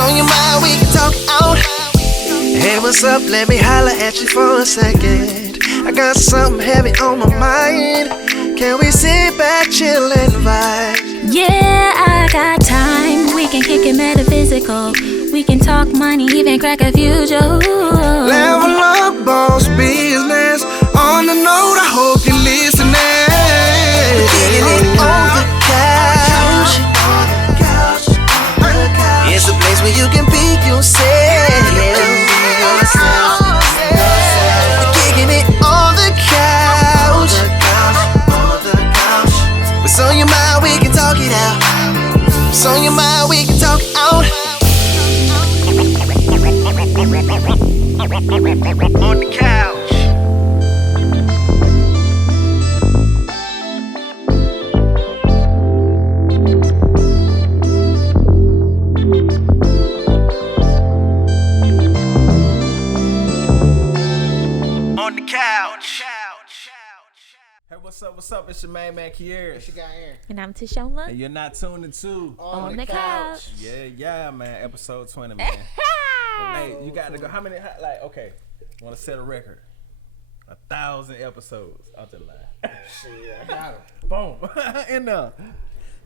on your mind, we can talk out. Hey, what's up? Let me holler at you for a second. I got something heavy on my mind. Can we sit back, chill, and vibe? Yeah, I got time. We can kick it metaphysical. We can talk money, even crack a few jokes. Level up, boss business. On the note, I hope you're listening. Kicking it on the couch. It's a place where you can be yourself. Kicking it on the couch. What's on your mind, we can talk it out. What's on your mind, we can talk out. On the couch. On the couch. Hey, what's up? It's your main man, Queres. It's your guy Aaron. And I'm Toshoama. And you're not tuned into On the couch. Yeah, man. Episode 20, man. Hey, you got to go. How many? Okay. Want to set a record? 1,000 episodes. I'll just lie. Shit, I got him. Boom. In there.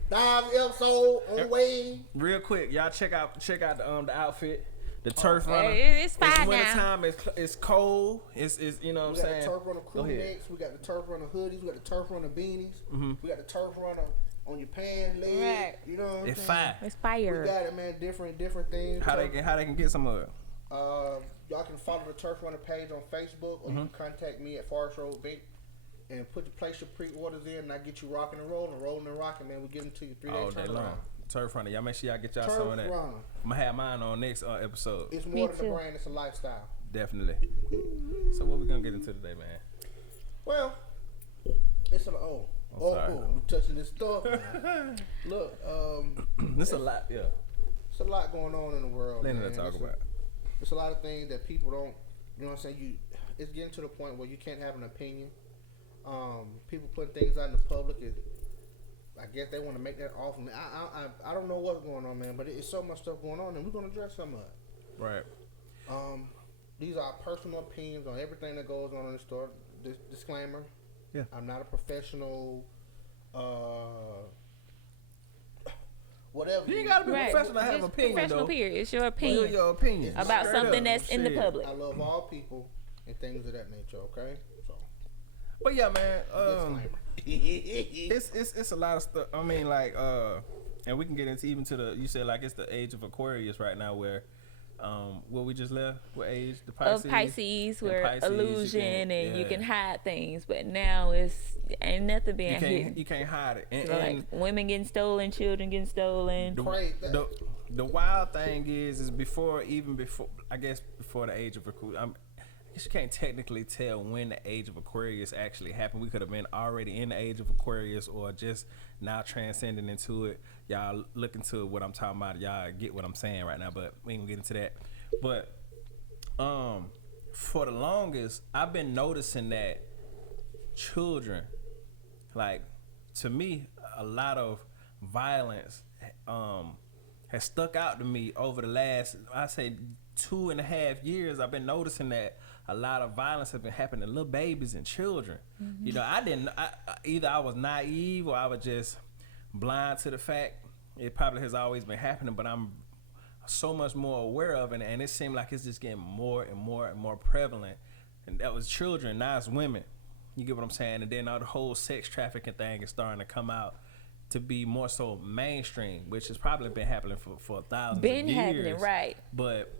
1,000 episodes on the way. Real quick, y'all check out the outfit. The turf runner. It's fine It's now. wintertime. It's cold. It's you know what I'm saying. We got the turf runner Go crew ahead. necks. We got the turf runner hoodies. We got the turf runner beanies. Mm-hmm. We got the turf runner on your pants, legs. Right. You know what I'm It's saying? fine. It's We fire. got it, man. Different things. How they can get some of it? Y'all can follow the Turf Runner page on Facebook, or you can contact me at Forest Road Bank and place your pre-orders in, and I get you rocking and rolling, man. We give them to you 3 days All day long. Turf runner. Y'all make sure y'all get y'all some of that. Turf Runner. I'm gonna have mine on next episode. It's Me more than too. a brand; it's a lifestyle. Definitely. So what we gonna get into today, man? Well, it's an sorry. we touching this stuff. Man. Look, This a lot, yeah. it's a lot going on in the world. Plenty man. to talk It's about. It's a lot of things that people don't. You know what I'm saying? It's getting to the point where you can't have an opinion. People putting things out in the public. I guess they want to make that off. I don't know what's going on, man. But it's so much stuff going on, and we're gonna address some of it. Right. These are our personal opinions on everything that goes on in the store. Disclaimer. Yeah. I'm not a professional. Whatever. You ain't gotta be professional to have an Just opinion, professional though. period. It's your Well, opinion your opinion about Straight something up. that's in the Shit. public. I love all people and things of that nature. Okay. So. But yeah, man. Disclaimer. It's a lot of stuff. I mean, like, and we can get into even to the. You said like it's the age of Aquarius right now, where, what we just left. What age? The Pisces. Of Pisces, And where Pisces, illusion and you yeah. can hide things, but now ain't nothing being hidden. You can't hide it. And, So, like women getting stolen, children getting stolen. the wild thing is before I guess before the age of Aquarius. I guess you can't technically tell when the age of Aquarius actually happened. We could have been already in the age of Aquarius or just now transcending into it. Y'all look into what I'm talking about. Y'all get what I'm saying right now, but we ain't gonna get into that. But for the longest, I've been noticing that children, like, to me, a lot of violence has stuck out to me over the last, I say, 2.5 years. I've been noticing that a lot of violence has been happening to little babies and children. You know, either I was naive or I was just blind to the fact it probably has always been happening, but I'm so much more aware of it, and it seemed like it's just getting more and more and more prevalent. And that was children, now it's women. You get what I'm saying? And then the whole sex trafficking thing is starting to come out to be more so mainstream, which has probably been happening for thousands of years. Been happening, right? But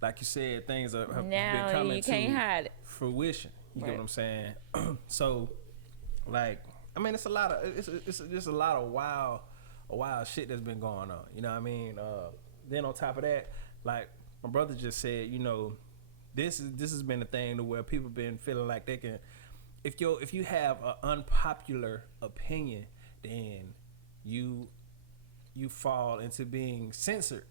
like you said, things have Now been coming you can't hide to it. fruition. You get Right. what I'm saying? So, like, I mean, it's just a lot of wild shit that's been going on. You know what I mean? Then on top of that, like my brother just said, you know, this has been a thing to where people been feeling like they can, if you have an unpopular opinion, then you fall into being censored.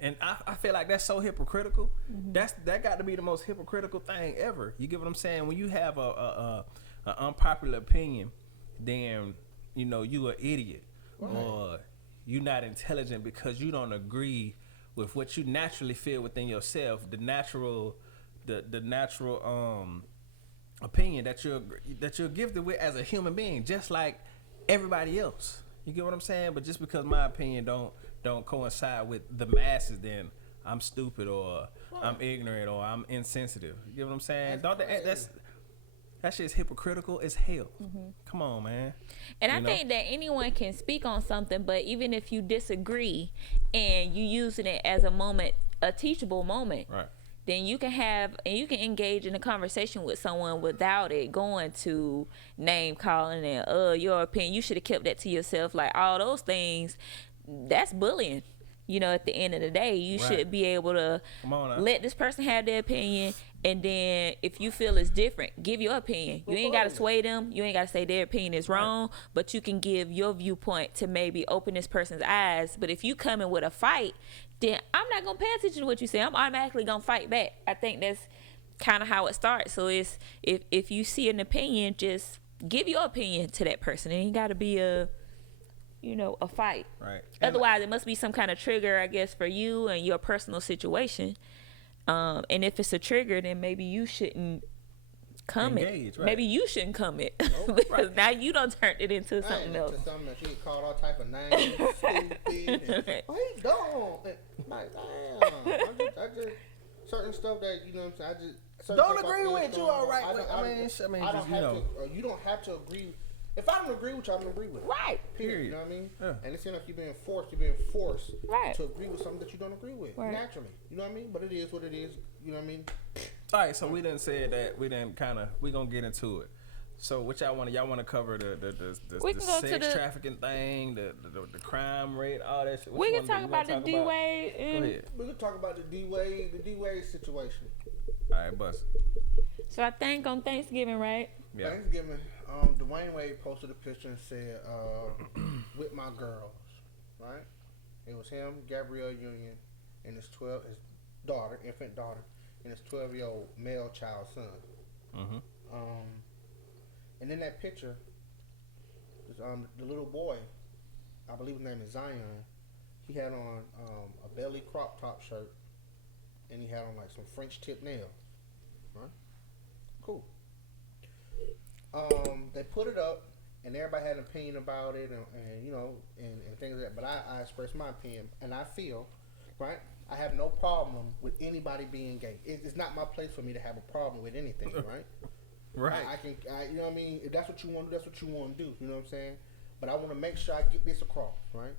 And I feel like that's so hypocritical. Mm-hmm. That got to be the most hypocritical thing ever. You get what I'm saying? When you have a unpopular opinion, then you know you an idiot, right, or you not intelligent because you don't agree with what you naturally feel within yourself, the natural opinion that you're gifted with as a human being, just like everybody else. You get what I'm saying? But just because my opinion don't coincide with the masses, then I'm stupid or I'm ignorant or I'm insensitive. You get what I'm saying? That shit's hypocritical as hell. Come on, man. And I think that anyone can speak on something, but even if you disagree and you using it as a teachable moment, right, then you can engage in a conversation with someone without it going to name calling and your opinion. You should have kept that to yourself. Like all those things, that's bullying. At the end of the day, you should be able to let this person have their opinion, and then if you feel it's different, give your opinion. You ain't got to sway them. You ain't got to say their opinion is wrong, but you can give your viewpoint to maybe open this person's eyes. But if you come in with a fight, then I'm not going to pay attention to what you say. I'm automatically going to fight back. I think that's kind of how it starts. So it's if you see an opinion, just give your opinion to that person. It ain't got to be a fight. Right. Otherwise, it must be some kind of trigger, I guess, for you and your personal situation. And if it's a trigger, then maybe you shouldn't comment. Right. Maybe you shouldn't comment because now you done turned it into something else. Something that you get called all type of names, stupid. And, he don't. Like, damn. I just certain stuff that what I'm saying. Don't agree with you. All right. You don't have to agree. If I don't agree with you, I don't agree with it. Right. Period. You know what I mean? Yeah. And it seems like you're being forced to agree with something that you don't agree with naturally. You know what I mean? But it is what it is. You know what I mean? All right. So we didn't say that. We didn't we gonna get into it. So what y'all want to cover the sex trafficking thing, the crime rate, all that shit. We can talk about the D Wade. Go ahead. We can talk about the D Wade situation. All right, bust. So I think on Thanksgiving, right? Yeah. Thanksgiving. Dwayne Wade posted a picture and said, "With my girls," right? It was him, Gabrielle Union, and his infant daughter, and his 12-year-old male child son. Mm-hmm. And in that picture, the little boy, I believe his name is Zion. He had on a belly crop top shirt, and he had on like some French tip nails. Right? Cool. They put it up, and everybody had an opinion about it, and things like that. But I expressed my opinion, and I feel, right? I have no problem with anybody being gay. It's not my place for me to have a problem with anything, right? Right. I can, you know what I mean? If that's what you want to do, that's what you want to do. You know what I'm saying? But I want to make sure I get this across, right?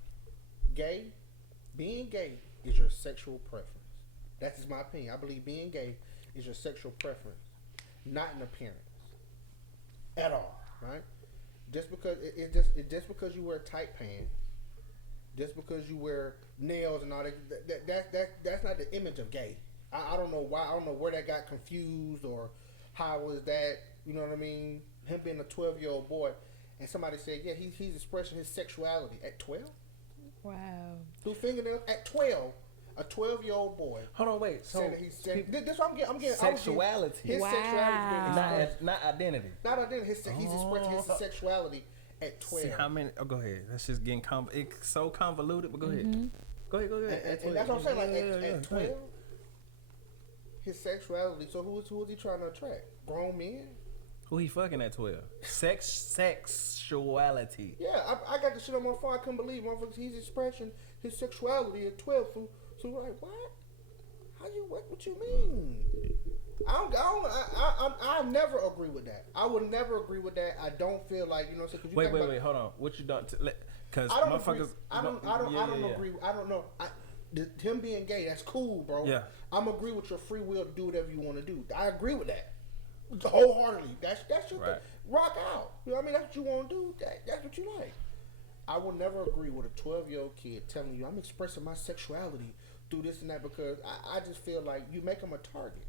Being gay is your sexual preference. That's just my opinion. I believe being gay is your sexual preference, not an appearance at all, right? Just because just because you wear tight pants, just because you wear nails and all that's not the image of gay. I don't know why. I don't know where that got confused or how was that. You know what I mean? Him being a 12-year-old boy, and somebody said, yeah, he's expressing his sexuality at 12. Wow. Through fingernails at 12. A 12-year-old boy. Hold on, wait. So this what I'm getting. Sexuality. His sexuality. Not identity. Not identity. He's expressing his sexuality at 12. See how many? Oh, go ahead. That's just getting it's so convoluted. But go ahead. Go ahead. And that's what I'm saying. Like at 12, his sexuality. So who is he trying to attract? Grown men. Who he fucking at 12? Sexuality. Yeah, I got the shit on my phone. I couldn't believe motherfuckers. He's expressing his sexuality at 12. So like, what? What you mean? I never agree with that. I would never agree with that. I don't feel like, you know what I'm saying? Wait, hold on. What you done? Because motherfuckers. I don't agree. I don't know. Him being gay, that's cool, bro. Yeah. I'm agree with your free will to do whatever you want to do. I agree with that wholeheartedly. That's your thing. Rock out. You know what I mean? That's what you want to do. That's what you like. I will never agree with a 12-year-old kid telling you I'm expressing my sexuality through this and that, because I just feel like you make them a target.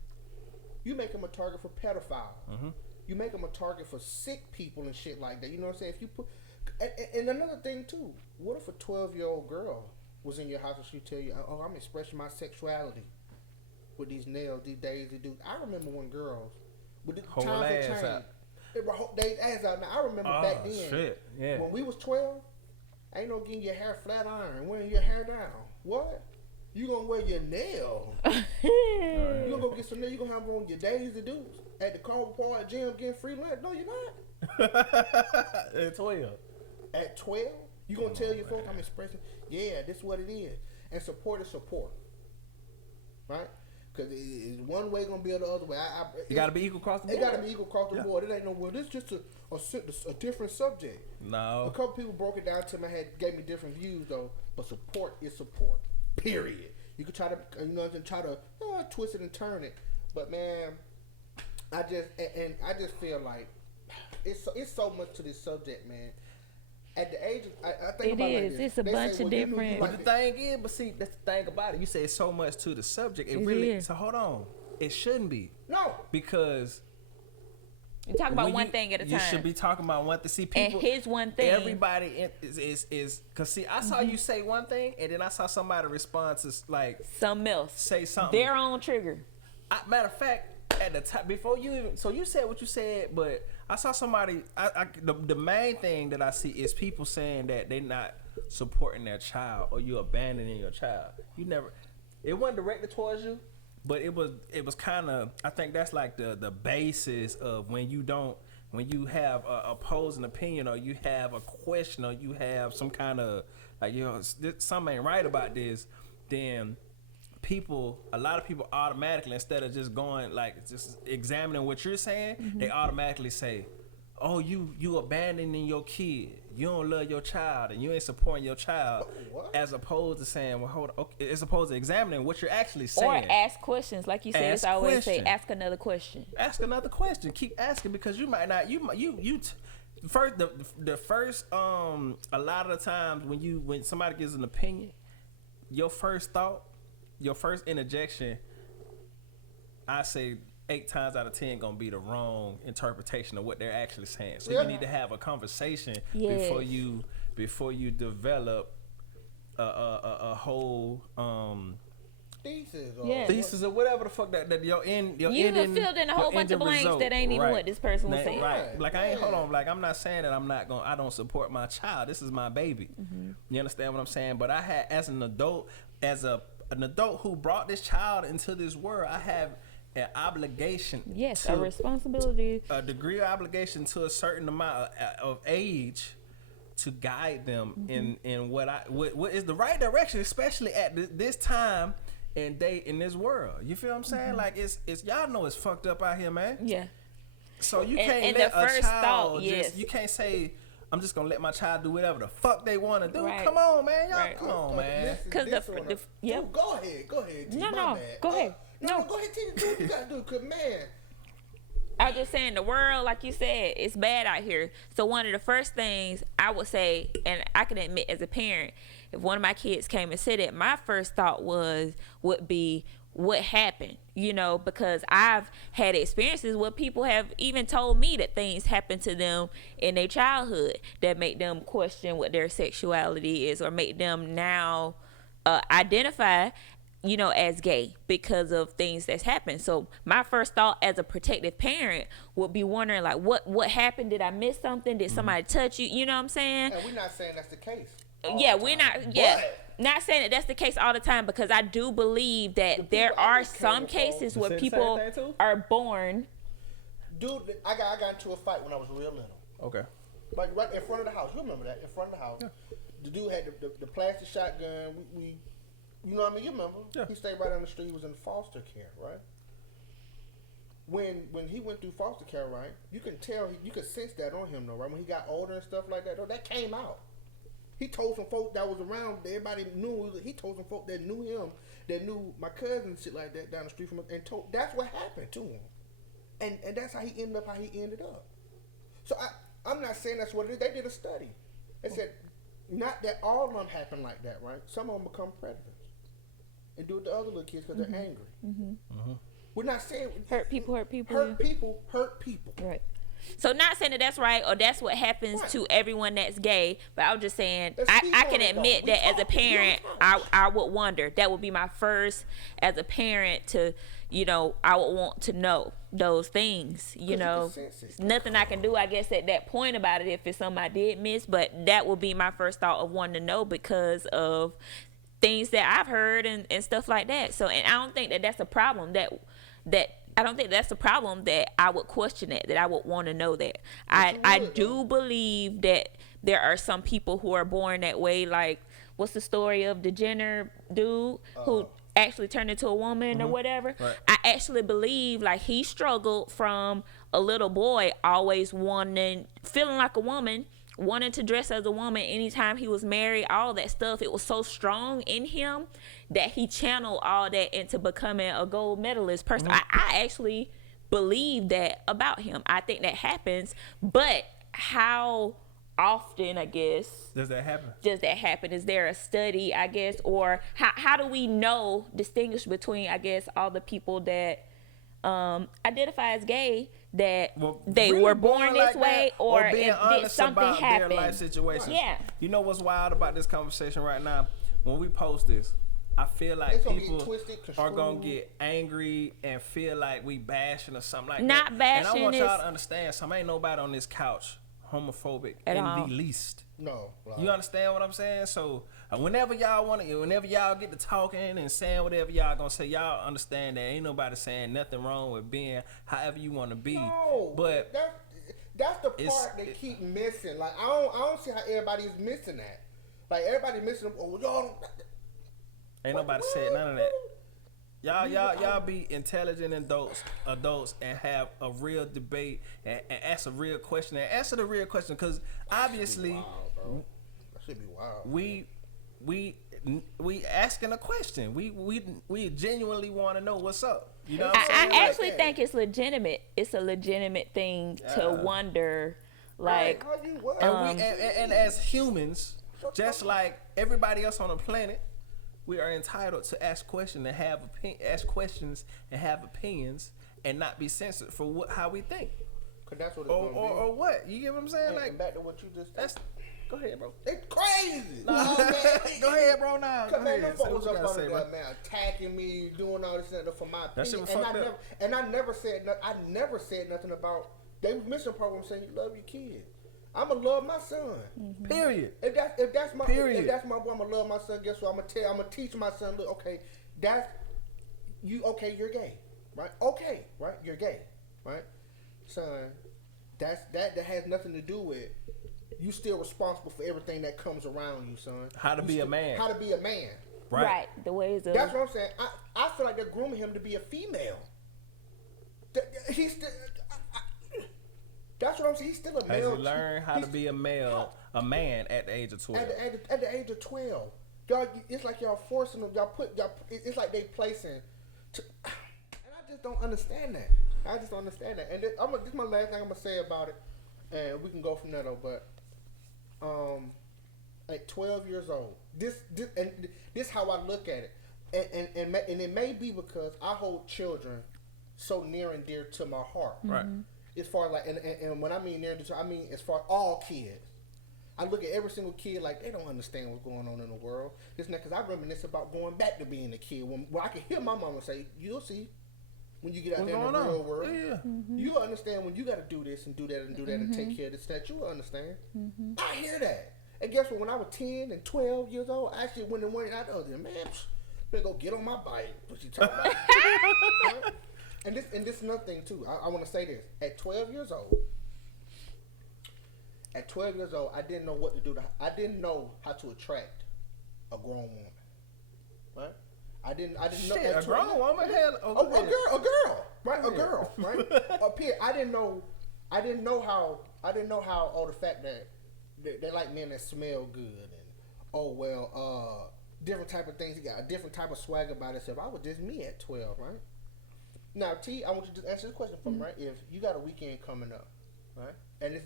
You make them a target for pedophiles. Mm-hmm. You make them a target for sick people and shit like that. You know what I'm saying? If you put, and another thing too, what if a 12-year-old girl was in your house and she tell you, "Oh, I'm expressing my sexuality with these nails, these daisy dudes." I remember when girls, with the times had changed, they ass out. Now I remember back then, when we was 12, ain't no getting your hair flat iron, wearing your hair down. What? You gonna wear your nail. You gonna go get some nail. You gonna have them on your days to do at the car park gym getting free lunch. No, you're not. At 12. At 12, you gonna tell your folks I'm expressing. Yeah, this is what it is. And support is support, right? Because it's one way gonna be the other way. You gotta be equal across the board. It gotta be equal across the board. It ain't no well. This just a different subject. No. A couple people broke it down to me. Gave me different views though. But support is support. Period. You could try to twist it and turn it, but man, I just feel like it's so much to this subject, man. At the age of, I think It about it is. like this. It's a They bunch say, of well, you knew you different- But liked the it. thing is, but see, that's the thing about it. You say so much to the subject. It It really. is. So hold on. It shouldn't be No. because You talk about when one you- thing at a time. You should be talking about one thing. See, and people. his one thing. Everybody is because see, I saw you say one thing, and then I saw somebody respond to like something else. say something. Their own trigger. Matter of fact, at the time before you even, so you said what you said, but I saw somebody. The main thing that I see is people saying that they're not supporting their child or you abandoning your child. You never. It wasn't directed towards you, but it was kind of. I think that's like the basis of when you have a opposing opinion or you have a question or you have some kind of like something ain't right about this, then a lot of people automatically, instead of just going like just examining what you're saying, they automatically say, oh, you abandoning your kid, you don't love your child and you ain't supporting your child. What? As opposed to saying, well, hold on, okay, as opposed to examining what you're actually saying. Or ask questions. Like you said, it's Ask always say, question. ask another question. Ask another question. Keep asking because you might not. First the first a lot of the times when somebody gives an opinion, your first thought, your first interjection, I say 8 times out of 10 gonna be the wrong interpretation of what they're actually saying. So you need to have a conversation Yes. before you develop a whole Thesis or Yeah. thesis or whatever the fuck that your end your You ending, have filled in a whole your bunch of ending blanks result. that ain't even what this person was That- saying. Right. Like I ain't Yeah. hold on. Like I'm not saying that I don't support my child. This is my baby. You understand what I'm saying? But I had as an adult, an adult who brought this child into this world, I have an obligation. Yes, to a responsibility. a degree of obligation to a certain amount of age to guide them in what is the right direction, especially at this time and day in this world. You feel what I'm saying? Like it's y'all know it's fucked up out here, man. Yeah. So you And- can't and let the a first child thought, just yes. you can't say I'm just gonna let my child do whatever the fuck they want to do. Right. Come on, man. Y'all Right. come on, man. Because yeah. Dude, go ahead. T, No, my no, bad. go ahead. No, No. go ahead, T. Do what you gotta do, cause man. I was just saying the world, like you said, it's bad out here. So one of the first things I would say, and I can admit as a parent, if one of my kids came and said it, my first thought would be what happened, because I've had experiences where people have even told me that things happen to them in their childhood that make them question what their sexuality is or make them now identify as gay because of things that's happened. So my first thought as a protective parent would be wondering like what happened? Did I miss something? Did somebody touch you? You know what I'm saying? And we're not saying that's the case. all Yeah, the we're time. not. Yeah, But not saying that that's the case all the time because I do believe that there people I are just some came across- cases You where said the same people thing too? are born. dude, I got into a fight when I was real little. Okay. Like right in front of the house. You remember that? In front of the house. The dude had the plastic shotgun. We you know what I mean? You remember? Yeah. He stayed right down the street. He was in foster care, right? When he went through foster care, right? You can tell, you could sense that on him, though, right? When he got older and stuff like that, though, that came out. He told some folks that was around, that everybody knew. He told some folks that knew him, that knew my cousin and shit like that down the street from him, and told that's what happened to him, and that's how he ended up. So I'm not saying that's what it is. They did a study. They said not that all of them happen like that, right? Some of them become predators and do it to other little kids because they're angry. We're not saying Hurt people. hurt people. Right. So not saying that that's right or that's what happens Right. to everyone that's gay, but I was just saying Let's I speak can on it, though. admit We that as a talking, we on parent time. I would wonder. That would be my first as a parent to I would want to know those things. you can sense it. Nothing I can do I guess at that point about it if it's something I did miss, but that would be my first thought of wanting to know because of things that I've heard and stuff like that. So, and I don't think that that's a problem that I don't think that's a problem that I would question it, that I would want to know that. I do believe that there are some people who are born that way. Like, what's the story of the Jenner dude who actually turned into a woman or whatever? Right. I actually believe like he struggled from a little boy, always feeling like a woman, wanting to dress as a woman anytime he was married, all that stuff. It was so strong in him that he channeled all that into becoming a gold medalist person. I actually believe that about him. I think that happens, but how often, I guess, Does that happen? Is there a study, I guess, or how do we distinguish between, I guess, all the people that identify as gay, that they really were born this like way, that, or being if did honest something about happen? their life situations. Yeah. You know what's wild about this conversation right now? When we post this, I feel like It's gonna get people twisted, are gonna construed. get angry and feel like we bashing or something like Not that. And I bashing want y'all is- to understand, something ain't nobody on this couch homophobic At in all. the least. No. Like, You understand what I'm saying? So whenever y'all get to talking and saying whatever y'all gonna say, y'all understand that ain't nobody saying nothing wrong with being however you want to be. No, But that's the it's- part they keep missing. Like I don't see how everybody is missing that. Like everybody missing. Oh, y'all don't. ain't nobody said none of that. Y'all be intelligent adults and have a real debate and ask a real question and answer the real question, because obviously Wow, bro. That should be wild. we asking a question. We genuinely want to know what's up. You know what I'm saying? I actually think it's legitimate. It's a legitimate thing to wonder, like, How you what? And as humans, just like everybody else on the planet, we are entitled to ask questions and have opinions and not be censored for how we think Cause that's what it's or, gonna or, be. or what. You get what I'm saying? And Like back to what you just. that's. Go ahead, bro. It's crazy. Nah, go ahead, bro. Now, go Cause man, them ahead. Say folks what you up gotta under say, there, bro. man, attacking me, doing all this and that for my That shit opinion. was fucked up. I never said nothing about. They was missing part where I'm saying you love your kids. I'ma love my son. Period. If that's my Period. if that's my boy, I'ma love my son. Guess what? I'm gonna teach my son. Look, okay, that's you. Okay, you're gay, right? Okay, right? You're gay, right? Son, that has nothing to do with. You still responsible for everything that comes around you, son. How to be a man. How to be a man. right, the ways of. That's what I'm saying. I feel like they're grooming him to be a female. He's still. That's what I'm saying. He's still a Has male. he learned how to be a man at the age of 12? At the age of 12, y'all. It's like y'all forcing them. It's like they placing. And I just don't understand that. And this is my last thing I'm gonna say about it, and we can go from there though. But at 12 years old, this how I look at it, and it may be because I hold children so near and dear to my heart. Right. As far as like, and when I mean near and dear, I mean as far as all kids. I look at every single kid like they don't understand what's going on in the world. It's not because I reminisce about going back to being a kid. When I can hear my mama say, "You'll see when you get out there in the real world. Yeah. You'll understand when you got to do this and do that and do that and take care of this. That you'll understand." I hear that. And guess what? When I was 10 and 12 years old, I actually went and out there, man, better go get on my bike. What you talking about? Right? And this is another thing too. I want to say this. At 12 years old, I didn't know what to do. I didn't know how to attract a grown woman. Right? I didn't know. Shit, at a grown 12 woman had a girl, right? A girl, right? A period. I didn't know how. Oh, the fact that they like men that smell good and different type of things. He got a different type of swag about himself. I was just me at 12, right? Now, T, I want you to answer this question for me, right? If you got a weekend coming up, right? And this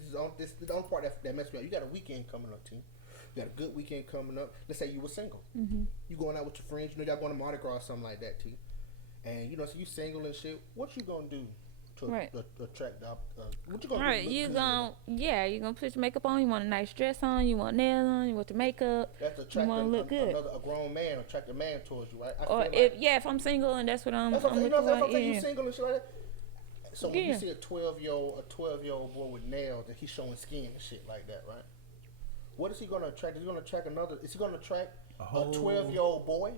is the only part that messed me up. You got a weekend coming up, T. You got a good weekend coming up. Let's say you were single. You going out with your friends. You know y'all going to Mardi Gras or something like that, T. And so you single and shit. What you gonna do to attract the? What you gonna Right, do? you gonna put your makeup on. You want a nice dress on. You want nails on. You want the makeup. That's You attract want to look good. a grown man, attract a man towards you, right? I Or feel like, if I'm single and that's what I'm that's what I'm saying. You know looking what I'm saying? like, You single and shit like that. So when Yeah. you see a 12-year-old boy with nails and he's showing skin and shit like that, right? What is he gonna attract? Is he gonna attract another? Is he gonna attract A whole 12-year-old boy,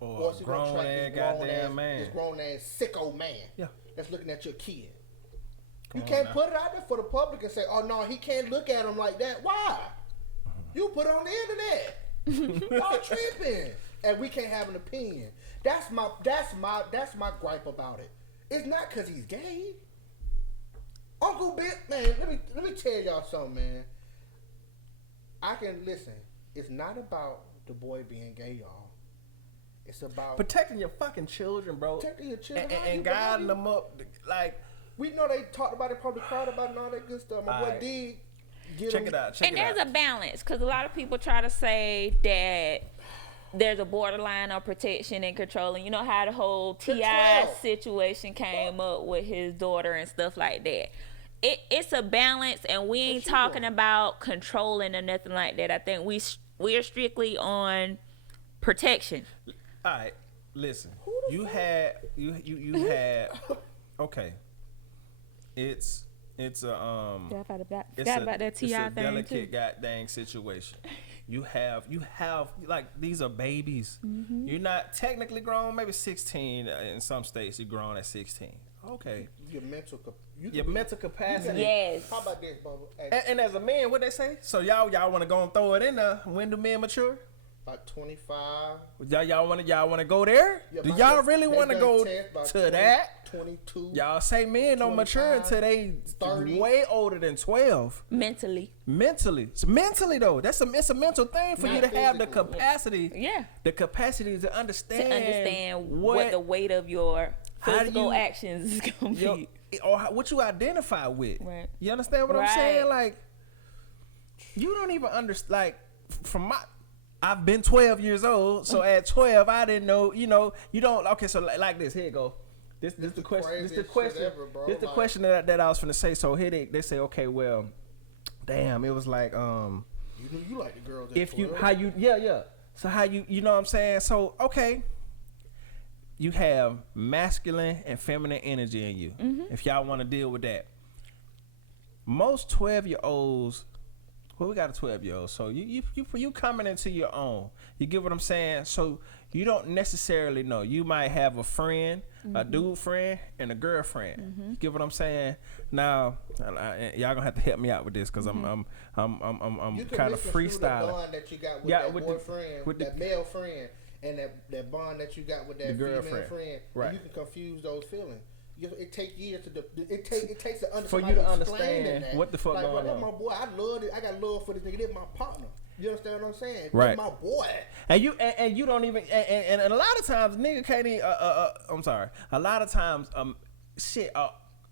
or is he grown gonna ass attract goddamn man. this grown ass sicko man Yeah. that's looking at your kid? Come You on can't now. put it out there for the public and say, "Oh no, he can't look at him like that." Why? You put it on the internet. Y'all tripping, and we can't have an opinion. That's my gripe about it. It's not because he's gay. Uncle Ben, man, let me tell y'all something, man. I can listen. It's not about the boy being gay, y'all. It's about Protecting your fucking children, bro. protecting your children And guiding them up. Like, We know they talked about it, probably cried about it and all that good stuff. My boy Alright. did get check him. it out. And there's a balance, because a lot of people try to say that there's a borderline of protection and controlling. You know how the whole T.I. 12. situation came up with his daughter and stuff like that. It's a balance, and we ain't What you talking doing? about controlling or nothing like that. I think we're strictly on protection. All right, listen. You had okay. It's a Forgot about it's that it's T.I. a thing delicate too. goddamn situation. You have like, these are babies. Mm-hmm. You're not technically grown, maybe 16 in some states you're grown at 16. Okay. Your mental, Your mental capacity. Yes. How about this, Bubba? And as a man, what they say? So y'all want to go and throw it in there. When do men mature? About 25. Y'all want to go there? Yeah, Do my y'all son, really they want to done go test about to 20, that? 22. Y'all say men don't mature 25, until they 30. way older than 12. Mentally. Mentally, it's mentally though. It's a mental thing for Not you to have the physically. capacity. Yeah. The capacity to understand. To understand what the weight of your How do physical you- actions is going to your, be. or what you identify with. Right. You understand what I'm Right. saying? Like, you don't even understand. Like, I've been 12 years old, so at 12 I didn't know. You don't. Okay, so like this. Here you go. This the question. This the craziest question. shit ever, bro. This the Like- question that I was finna say. So here they say, okay, well, damn, it was like You like the girls at if you 12. how you yeah. So how you know what I'm saying? So okay. You have masculine and feminine energy in you. If y'all want to deal with that. Most 12-year-olds, well, we got a 12-year-old, so you coming into your own. You get what I'm saying? So you don't necessarily know. You might have a friend, a dude friend, and a girlfriend. You get what I'm saying? Now, y'all gonna have to help me out with this because I'm You can kind of misconstrue the freestyling. bond that you got with Yeah, that with the- boyfriend, with the- that male friend, and that bond that you got with that female girlfriend. friend. Right. And you can confuse those feelings. It takes years to it takes to For you somebody to explaining understand that. what the fuck like, going bro, on. that's my boy. I love it. I got love for this nigga. This my partner. You understand what I'm saying? Right. That's my boy. And you don't even and a lot of times nigga can't even I'm sorry. A lot of times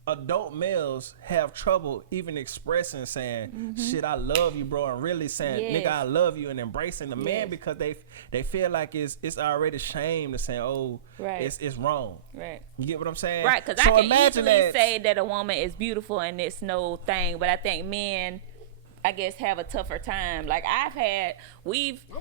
adult males have trouble even expressing saying shit I love you, bro, and really saying Yes. nigga I love you and embracing the man Yes. because they feel like it's already shame to say Right. it's wrong. Right. You get what I'm saying? Right, because So I can imagine easily that- say that a woman is beautiful and it's no thing, but I think men, I guess, have a tougher time. Like I'm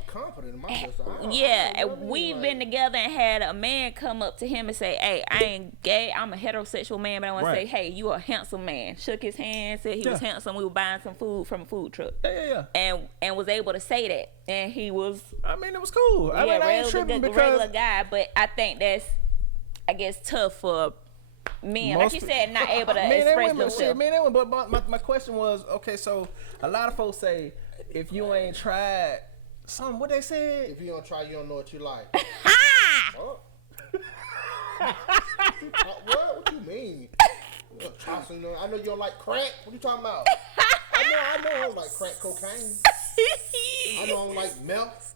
confident in myself. So we've been together and had a man come up to him and say, "Hey, I ain't gay. I'm a heterosexual man, but I want to say, Right. hey, you a handsome man." Shook his hand, said he was Yeah. handsome. We were buying some food from a food truck, Yeah. and was able to say that, and he was I mean it was cool. I mean I ain't tripping regular because guy. But I think that's, I guess, tough for men, like Most you pe- said, not able to Man, they express women, themselves. shit, man, they women, but my question was, okay, so a lot of folks say if you ain't tried something, what they said? If you don't try, you don't know what you like. Ha! Oh. What you mean? You know, try some, I know you don't like crack. What you talking about? I know I don't like crack cocaine. I know I don't like meth.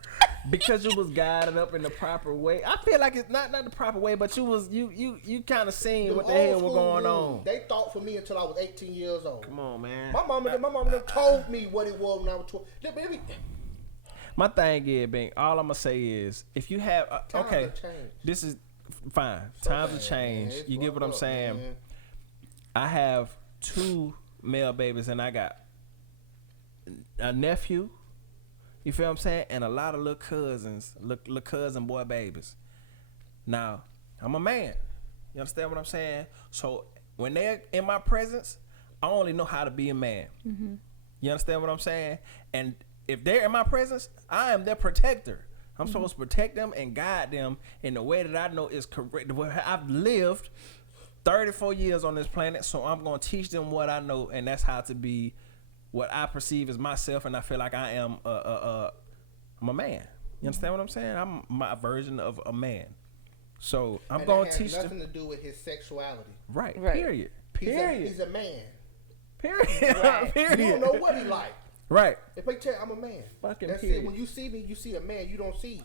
Because you was guided up in the proper way. I feel like it's not the proper way, but you kind of seen what the Them hell old was school going rules, on. They thought for me until I was 18 years old. Come on, man. My mama done told me what it was when I was 12. Baby, My thing is, Bing, all I'm gonna say is, if you have okay, have changed. this is fine. Times have bad, changed. man. It's You get what I'm fucked up, saying? man. I have 2 male babies, and I got a nephew. You feel what I'm saying? And a lot of little cousins, little cousin boy babies. Now, I'm a man. You understand what I'm saying? So when they're in my presence, I only know how to be a man. You understand what I'm saying? And if they're in my presence, I am their protector. I'm supposed to protect them and guide them in the way that I know is correct. I've lived 34 years on this planet, so I'm going to teach them what I know, and that's how to be what I perceive as myself, and I feel like I am I'm a man. You understand what I'm saying? I'm my version of a man. So I'm going to teach them. Nothing to do with his sexuality. Right. Right. Period. Period. He's a man. Period. Right. Period. You don't know what he like. Right. If they tell you I'm a man, Fucking that's period. it. When you see me, you see a man. You don't see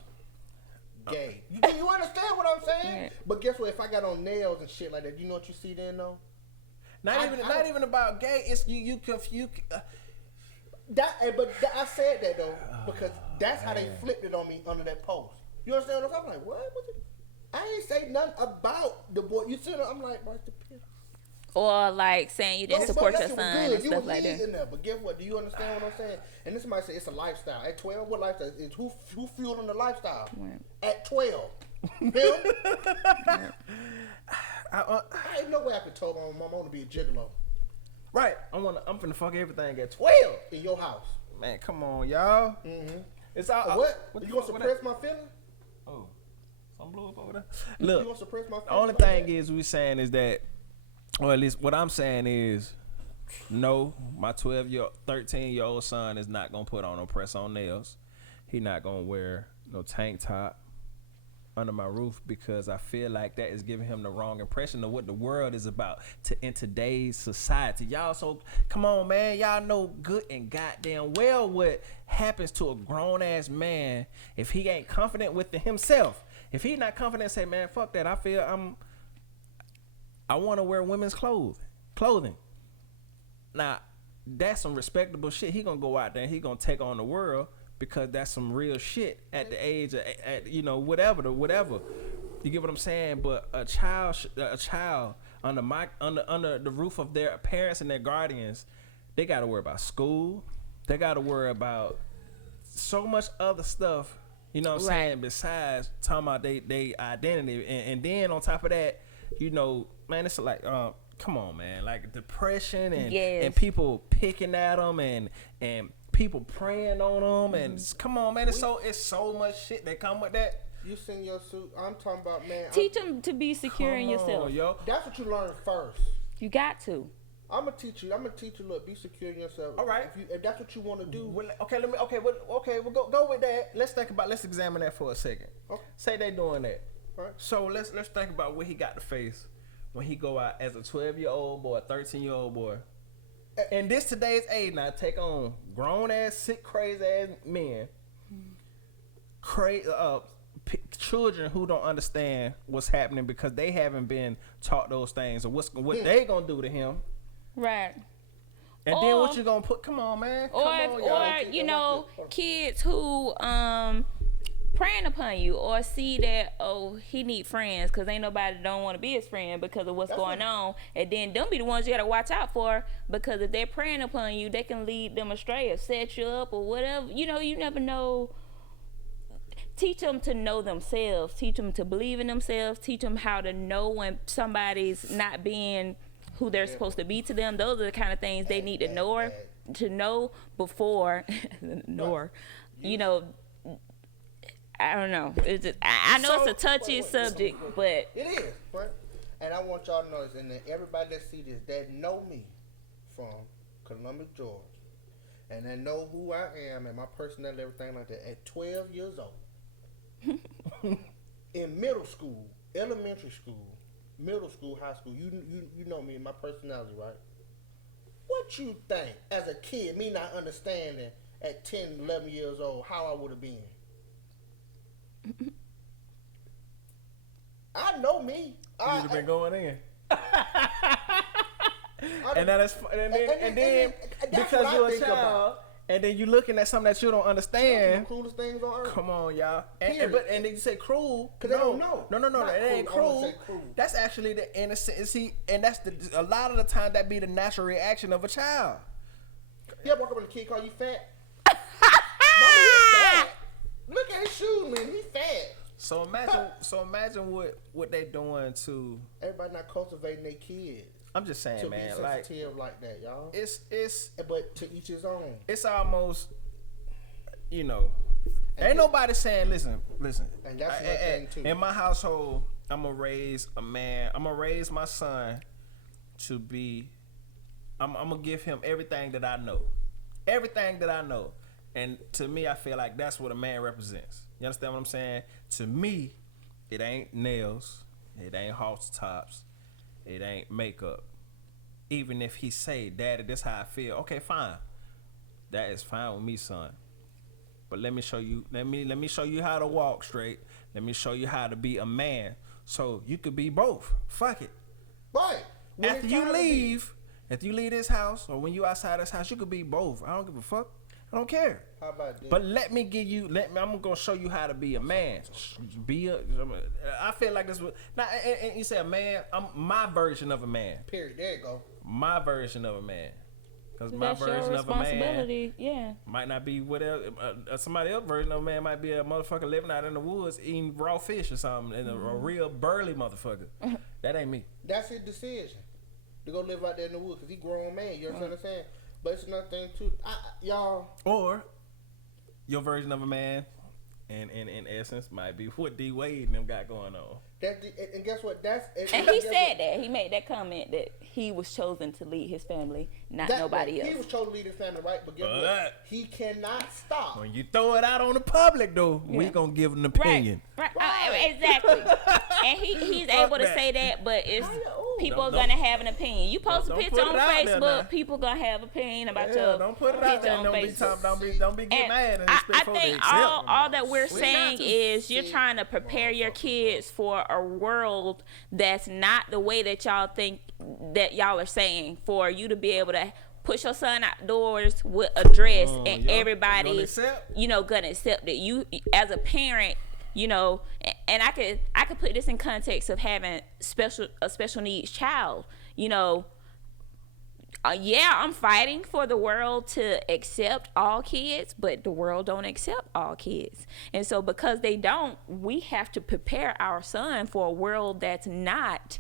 gay. You understand what I'm saying? Right. But guess what? If I got on nails and shit like that, you know what you see then though? Not even about gay. It's you confuse. I said that though because that's how they flipped it on me under that post. You understand what I'm saying? I'm like, what? I ain't say nothing about the boy. You see what I'm like, what's the picture? Or like saying you didn't support your son and stuff like that. In there, but guess what? Do you understand what I'm saying? And this might say it's a lifestyle. At 12, what lifestyle? It's who fueled on the lifestyle? Right. At 12. Him? I ain't no way I could tell my mom to be a gigolo. Right. I'm finna fuck everything at 12 in your house. Man, come on, y'all. Mm-hmm. It's all what you gonna suppress my feelings? Oh, some blew up over there. You Look, gonna suppress my feelings? the only thing is we saying is that, or at least what I'm saying is, no, my 13-year-old son is not gonna put on no press-on nails. He not gonna wear no tank top under my roof because I feel like that is giving him the wrong impression of what the world is about in today's society. Y'all, so come on, man. Y'all know good and goddamn well what happens to a grown-ass man if he ain't confident with himself. If he not confident, say, man, fuck that. I want to wear women's clothing. Now, that's some respectable shit. He gonna go out there and he gonna take on the world because that's some real shit at the age of, whatever. You get what I'm saying? But a child under the roof of their parents and their guardians, they got to worry about school. They got to worry about so much other stuff. You know what I'm saying? Besides talking about they identity, and then on top of that, man, it's like, come on, man, like depression and people picking at them and people praying on them and come on, man, it's so much shit that come with that. You sing your suit. I'm talking about, man. Teach them to be secure in yourself. Yo. That's what you learn first. You got to. I'm gonna teach you. Look, be secure in yourself. All right. If that's what you want to do. We'll go with that. Let's examine that for a second. Okay. Say they doing that. All right. So let's think about what he got to face when he go out as a 12-year-old boy, a 13-year-old boy. And this today's age now, take on grown ass, sick, crazy ass men, children who don't understand what's happening because they haven't been taught those things or what they gonna do to him. Right. And then what you gonna put? Come on, man. Kids who preying upon you or see that he need friends because ain't nobody don't want to be his friend because of what's going on, and then them be the ones you gotta watch out for because if they're preying upon you, they can lead them astray or set you up or whatever. You never know. Teach them to know themselves. Teach them to believe in themselves. Teach them how to know when somebody's not being who they're supposed to be to them. Those are the kind of things they need to know before. I don't know. It's just, I know it's a touchy subject, but it is. Right? And I want y'all to know this, and everybody that see this, that know me from Columbus, Georgia, and they know who I am and my personality, everything like that. At 12 years old, in middle school, elementary school, middle school, high school, you know me and my personality, right? What you think as a kid, me not understanding at 10, 11 years old, how I would have been? I know me. You'd have been going in. And then because you're a child, and then you looking at something that you don't understand. The coolest things on earth. Come on, y'all. And then you say cruel. Because they don't know. No, it ain't cruel. That's actually the innocent. And that's a lot of the time that be the natural reaction of a child. You ever walk up and the kid call you fat? Mommy, he's fat. Look at his shoes, man. He's fat. So imagine what they doing to everybody not cultivating their kids. I'm just saying, man, like that, y'all. It's but to each his own. It's almost, Ain't nobody saying, listen. And that's another thing too. In my household, I'm gonna raise a man. I'm gonna raise my son to be. I'm gonna give him everything that I know. Everything that I know. And to me, I feel like that's what a man represents. You understand what I'm saying? To me, it ain't nails. It ain't halter tops. It ain't makeup. Even if he say, Daddy, this how I feel. Okay, fine. That is fine with me, son. But let me show you. Let me show you how to walk straight. Let me show you how to be a man. So you could be both. Fuck it. Right. After you leave this house or when you outside this house, you could be both. I don't give a fuck. I don't care. How about this? But I'm gonna show you how to be a man. I feel like this was now. And you say a man. I'm my version of a man. Period. There you go. My version of a man. Because my That's your version of a man responsibility. Yeah. might not be whatever. Somebody else's version of a man might be a motherfucker living out in the woods eating raw fish or something, and a real burly motherfucker. That ain't me. That's his decision to go live out there in the woods because he grown man. You understand what I'm saying? But it's another thing too, y'all. Or your version of a man, and in essence, might be what D Wade and them got going on. And guess what? And he said that. He made that comment that he was chosen to lead his family, not nobody else. He was chosen to lead his family, right? But guess what? He cannot stop. When you throw it out on the public, though, we gonna give an opinion. Right. Exactly. And he's able to say that, but it's people are gonna have an opinion. You post a picture on Facebook, people gonna have opinion about your don't put it out there. Don't be getting mad. And I think all that we're saying is you're trying to prepare your kids for a world that's not the way that y'all think that y'all are saying, for you to be able to push your son outdoors with a dress and everybody's gonna accept it. You as a parent, and I could put this in context of having a special needs child. I'm fighting for the world to accept all kids, but the world don't accept all kids. And so because they don't, we have to prepare our son for a world that's not,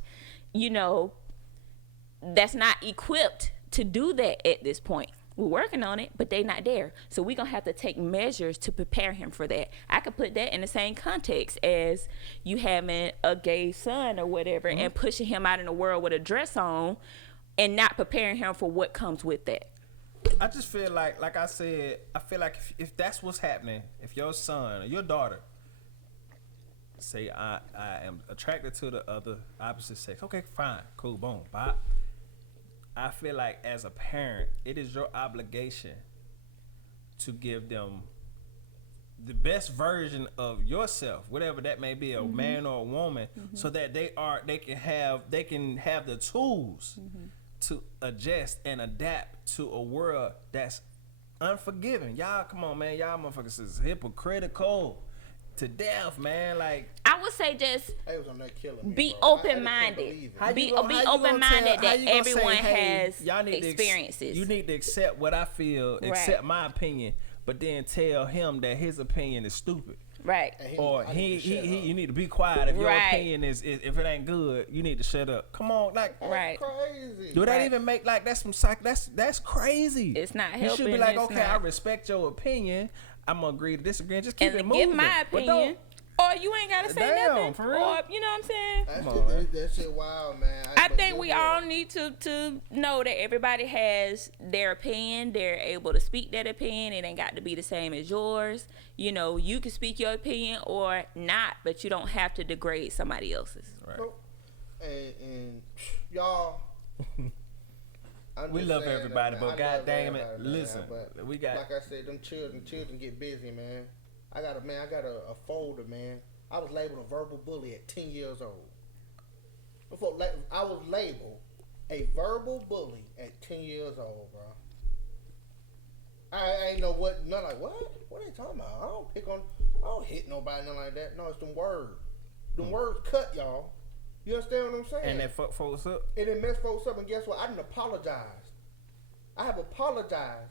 that's not equipped to do that at this point. We're working on it, but they not there. So we're going to have to take measures to prepare him for that. I could put that in the same context as you having a gay son or whatever and pushing him out in the world with a dress on, and not preparing him for what comes with that. I just feel like I said, I feel like if that's what's happening, if your son or your daughter say I am attracted to the other opposite sex, okay, fine, cool, boom, bye. I feel like as a parent, it is your obligation to give them the best version of yourself, whatever that may be, a man or a woman, so that they can have the tools to adjust and adapt to a world that's unforgiving. Y'all, come on, man. Y'all motherfuckers is hypocritical to death, man. Like, I would say just be open-minded. Be open-minded that everyone has experiences. You need to accept what I feel, accept my opinion, but then tell him that his opinion is stupid. Right. Or you need to be quiet. If your opinion is if it ain't good, you need to shut up. Come on, like crazy. Do that even make like that's some that's crazy. It's not helping. You should be like, okay, I respect your opinion. I'm gonna agree to disagree and just keep it moving. Give my opinion. Or you ain't gotta say nothing. For real? Or you know what I'm saying? That shit wild, man. I think we all need to know that everybody has their opinion. They're able to speak that opinion. It ain't got to be the same as yours. You can speak your opinion or not, but you don't have to degrade somebody else's. Right. And y'all, we love everybody, but god damn it, listen, we got, like I said, them children get busy, man. I got a folder, man. I was labeled a verbal bully at 10 years old. I was labeled a verbal bully at 10 years old, bro. I ain't know what, not like, what are they talking about? I don't hit nobody, nothing like that. No, it's them words. Them words cut, y'all. You understand what I'm saying? And that fuck folks up. And it messed folks up, and guess what? I didn't apologize. I have apologized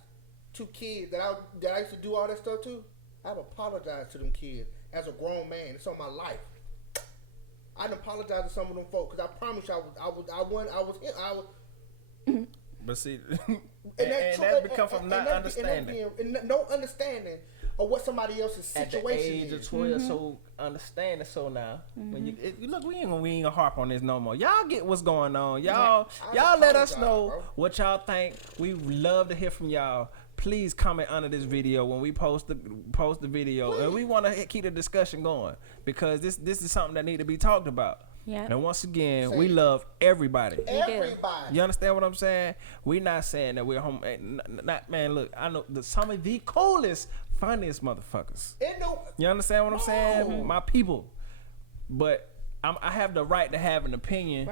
to kids that I used to do all that stuff to. I've apologized to them kids as a grown man. It's on my life. I didn't apologize to some of them folks because I promise you I was. But see, and that become from not understanding. No understanding or what somebody else's at the situation age is. of 12. So understand it. So now, when you look, we ain't gonna harp on this no more. Y'all get what's going on. Y'all let us know what y'all think. We love to hear from y'all. Please comment under this video when we post the video, and we want to keep the discussion going because this is something that need to be talked about. Yeah. And once again, we love everybody. Everybody. You understand what I'm saying? We're not saying that we're home. Not man. Look, I know some of the coolest, funniest motherfuckers. You understand what I'm saying? My people. But I have the right to have an opinion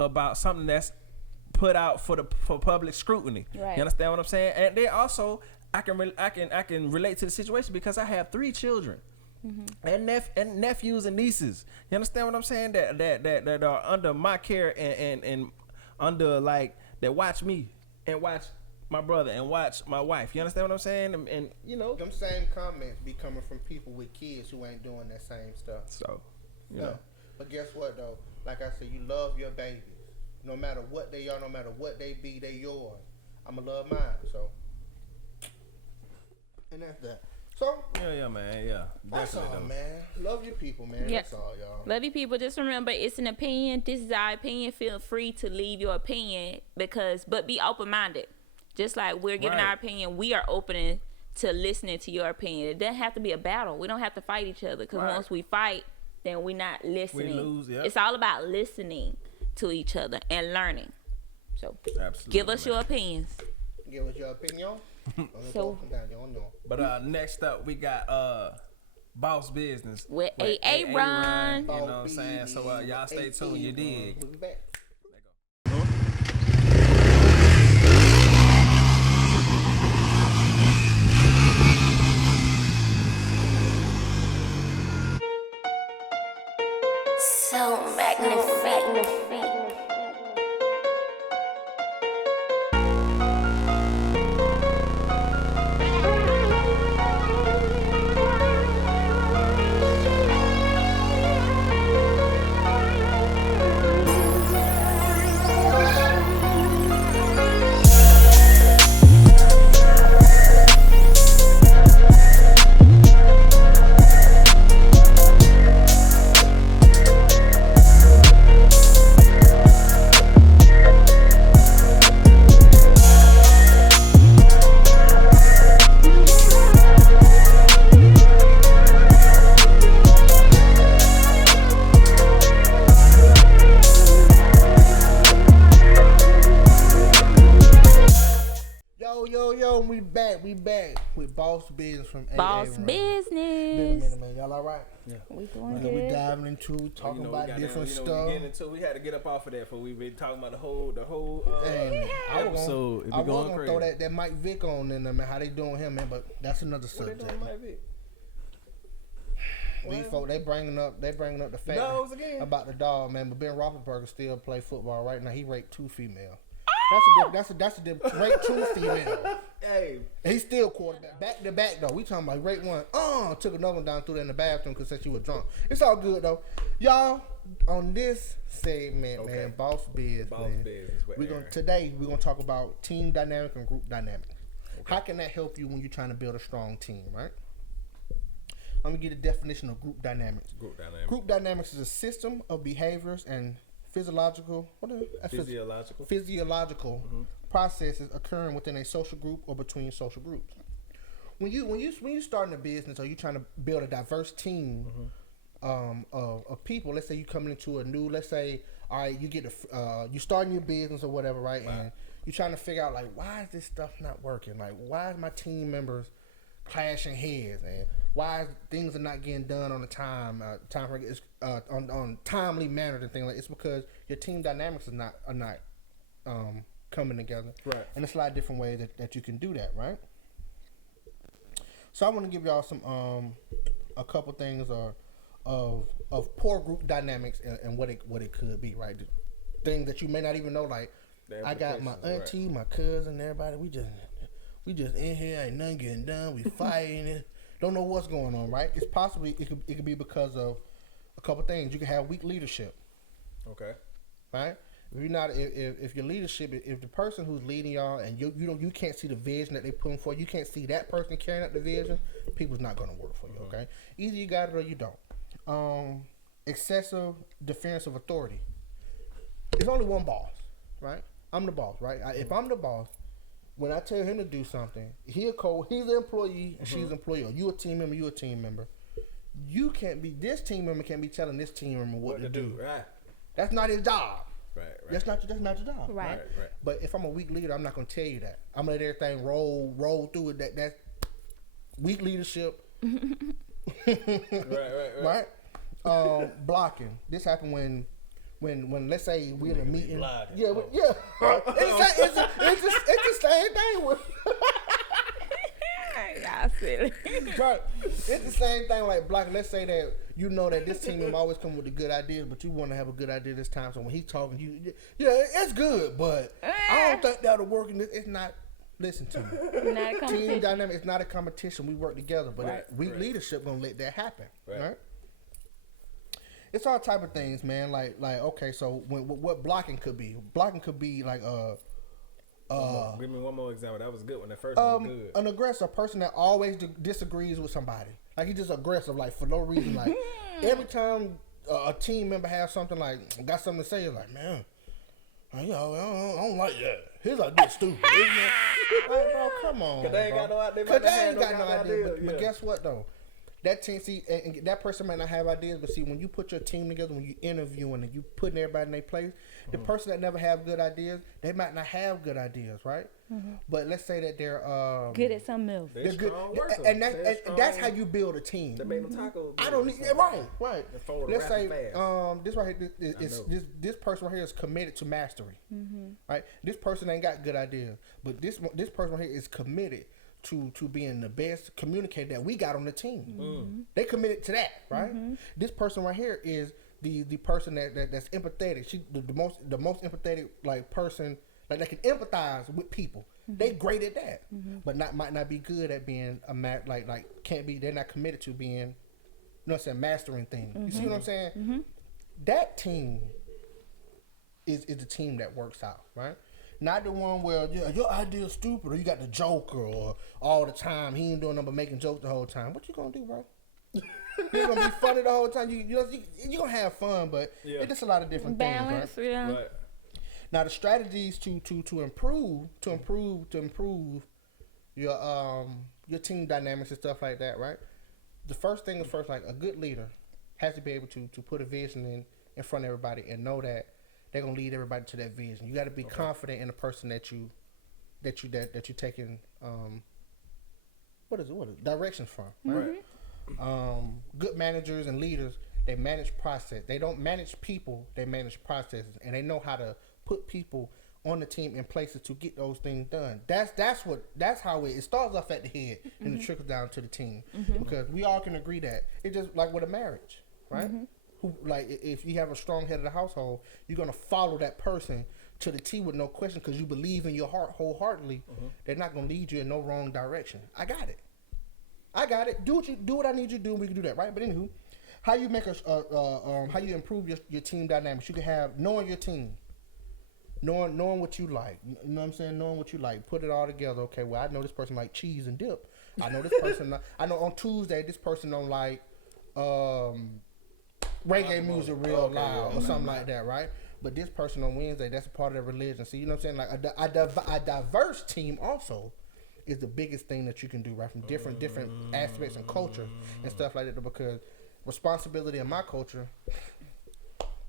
about something that's put out for public scrutiny. Right. You understand what I'm saying? And they also, I can relate to the situation because I have 3 children. And nephews and nieces. You understand what I'm saying? That are under my care and under like that watch me and watch my brother and watch my wife. You understand what I'm saying? And you know, them same comments be coming from people with kids who ain't doing that same stuff. So, you know. But guess what though? Like I said, you love your babies. No matter what they are, no matter what they be, they yours. I'ma love mine. So, and that's that. So Yeah, man. Yeah, that's all, definitely. man. Love your people, man. Yep. That's all, y'all. Love you people. Just remember, it's an opinion. This is our opinion. Feel free to leave your opinion but be open-minded. Just like we're giving our opinion, we are open to listening to your opinion. It doesn't have to be a battle. We don't have to fight each other because once we fight, then we're not listening. We lose, It's all about listening to each other and learning. So Absolutely, give us your opinions. Give us your opinion. So- But next up, we got Boss Business With AA Run. You know what I'm saying? So y'all stay tuned. You dig? We'll be back. So magnificent. We back with Boss Business from AA Boss Run. Business. Been a minute, man. Y'all all right? Yeah. We doing We good. diving into talking about different stuff. We had to get up off of that before we been talking about the whole And I was episode. gonna, I was gonna throw that Mike Vick on in there, man. How they doing him, man? But that's another subject. These folks, they bringing up the fact about the dog, man. But Ben Roethlisberger still play football right now. He raped 2 females. That's a different. Raped 2 females. Hey, He's still quarterback. Back to back though. We talking about raped 1. Took another one down through there in the bathroom because said she was drunk. It's all good though, y'all. On this segment, man, Boss Biz, man. Today we're gonna talk about team dynamic and group dynamic. How can that help you when you're trying to build a strong team, right? Let me get a definition of group dynamics. Group dynamics is a system of behaviors and physiological processes occurring within a social group or between social groups. When you starting a business or you trying to build a diverse team of people, let's say you coming into a new, let's say, all right, you get you starting your business or whatever, right? And you're trying to figure out like, why is this stuff not working? Like, why is my team members clashing heads, and why things are not getting done on the time on timely manner and things like it's because your team dynamics are not coming together, right? And it's a lot of different ways that you can do that, right? So I want to give y'all some a couple things of poor group dynamics and what it could be, right? The things that you may not even know, like I got my auntie, my cousin, everybody. We just in here, ain't nothing getting done. We fighting it. Don't know what's going on, right? It's possibly it could be because of a couple things. You can have weak leadership. Okay. Right? If your leadership, if the person who's leading y'all and you can't see the vision that they putting for you can't see that person carrying out the vision, people's not gonna work for you. Okay, either you got it or you don't. Excessive deference of authority. There's only one boss, right? I'm the boss, right? If I'm the boss, when I tell him to do something, he's an employee, she's an employee. Or you a team member, you a team member. This team member can't be telling this team member what to do. Right. That's not his job. Right. That's not your job. Right. But if I'm a weak leader, I'm not gonna tell you that. I'm gonna let everything roll through it. That's weak leadership. Right. Blocking. This happened when let's say we're in a meeting. Yeah. It's the same thing with. Y'all silly. Right. It's the same thing like blocking. Let's say that you know that this team member always come with the good ideas, but you want to have a good idea this time. So when he's talking, it's good, but I don't think that'll work. And it's not. Listen to me. Not a competition. Team dynamic. It's not a competition. We work together, but weak leadership gonna let that happen. Right. It's all type of things, man. Like okay, so what blocking could be? Blocking could be like give me one more example. That was good when the first one was good. An aggressor, a person that always disagrees with somebody. Like he's just aggressive, like for no reason. Like every time a team member has something like got something to say, it's like, man, I don't like that. His idea stupid. Like, bro, come on. Cause they ain't got no idea. Cause they ain't got no idea. But guess what though? That team, see, and that person might not have ideas, but see, when you put your team together, when you interviewing and you putting everybody in their place, the person that never have good ideas, they might not have good ideas, right? But let's say that they're good at something else. They're good, and that's how you build a team. They made them tacos. I don't need right. Let's say this right here, this person right here is committed to mastery, right? This person ain't got good ideas, but this person right here is committed to being the best communicator that we got on the team. They committed to that, right? This person right here is the person that's empathetic. She the most empathetic like person like that can empathize with people. They great at that, but might not be good at being can't be. They're not committed to being, you know what I'm saying, mastering things. You see what I'm saying? That team is the team that works out, right? Not the one where your idea's stupid or you got the joker or all the time he ain't doing nothing but making jokes the whole time. What you gonna do, bro? You're gonna be funny the whole time. You gonna have fun, but it's just a lot of different balance, things, right? Yeah. Right. Now the strategies to improve your team dynamics and stuff like that, right? The first thing is first, like a good leader has to be able to put a vision in front of everybody and know that they're gonna lead everybody to that vision. You got to be confident in the person that you taking directions from. Right? Good managers and leaders, they manage process. They don't manage people. They manage processes, and they know how to put people on the team in places to get those things done. That's how it starts off at the head and it trickles down to the team. Because we all can agree that it's just like with a marriage, right? If you have a strong head of the household, you're gonna follow that person to the T with no question because you believe in your heart wholeheartedly. They're not gonna lead you in no wrong direction. I got it. Do what I need you to do, and we can do that, right? But anywho, how you make how you improve your team dynamics? You can have knowing your team, knowing what you like. You know what I'm saying? Knowing what you like. Put it all together. Okay, well, I know this person like cheese and dip. I know this person. I know on Tuesday this person don't like reggae music real loud or something like that, right? But this person on Wednesday, that's a part of their religion. So you know what I'm saying? Like a diverse team also is the biggest thing that you can do, right? From different aspects and culture and stuff like that. Because responsibility in my culture,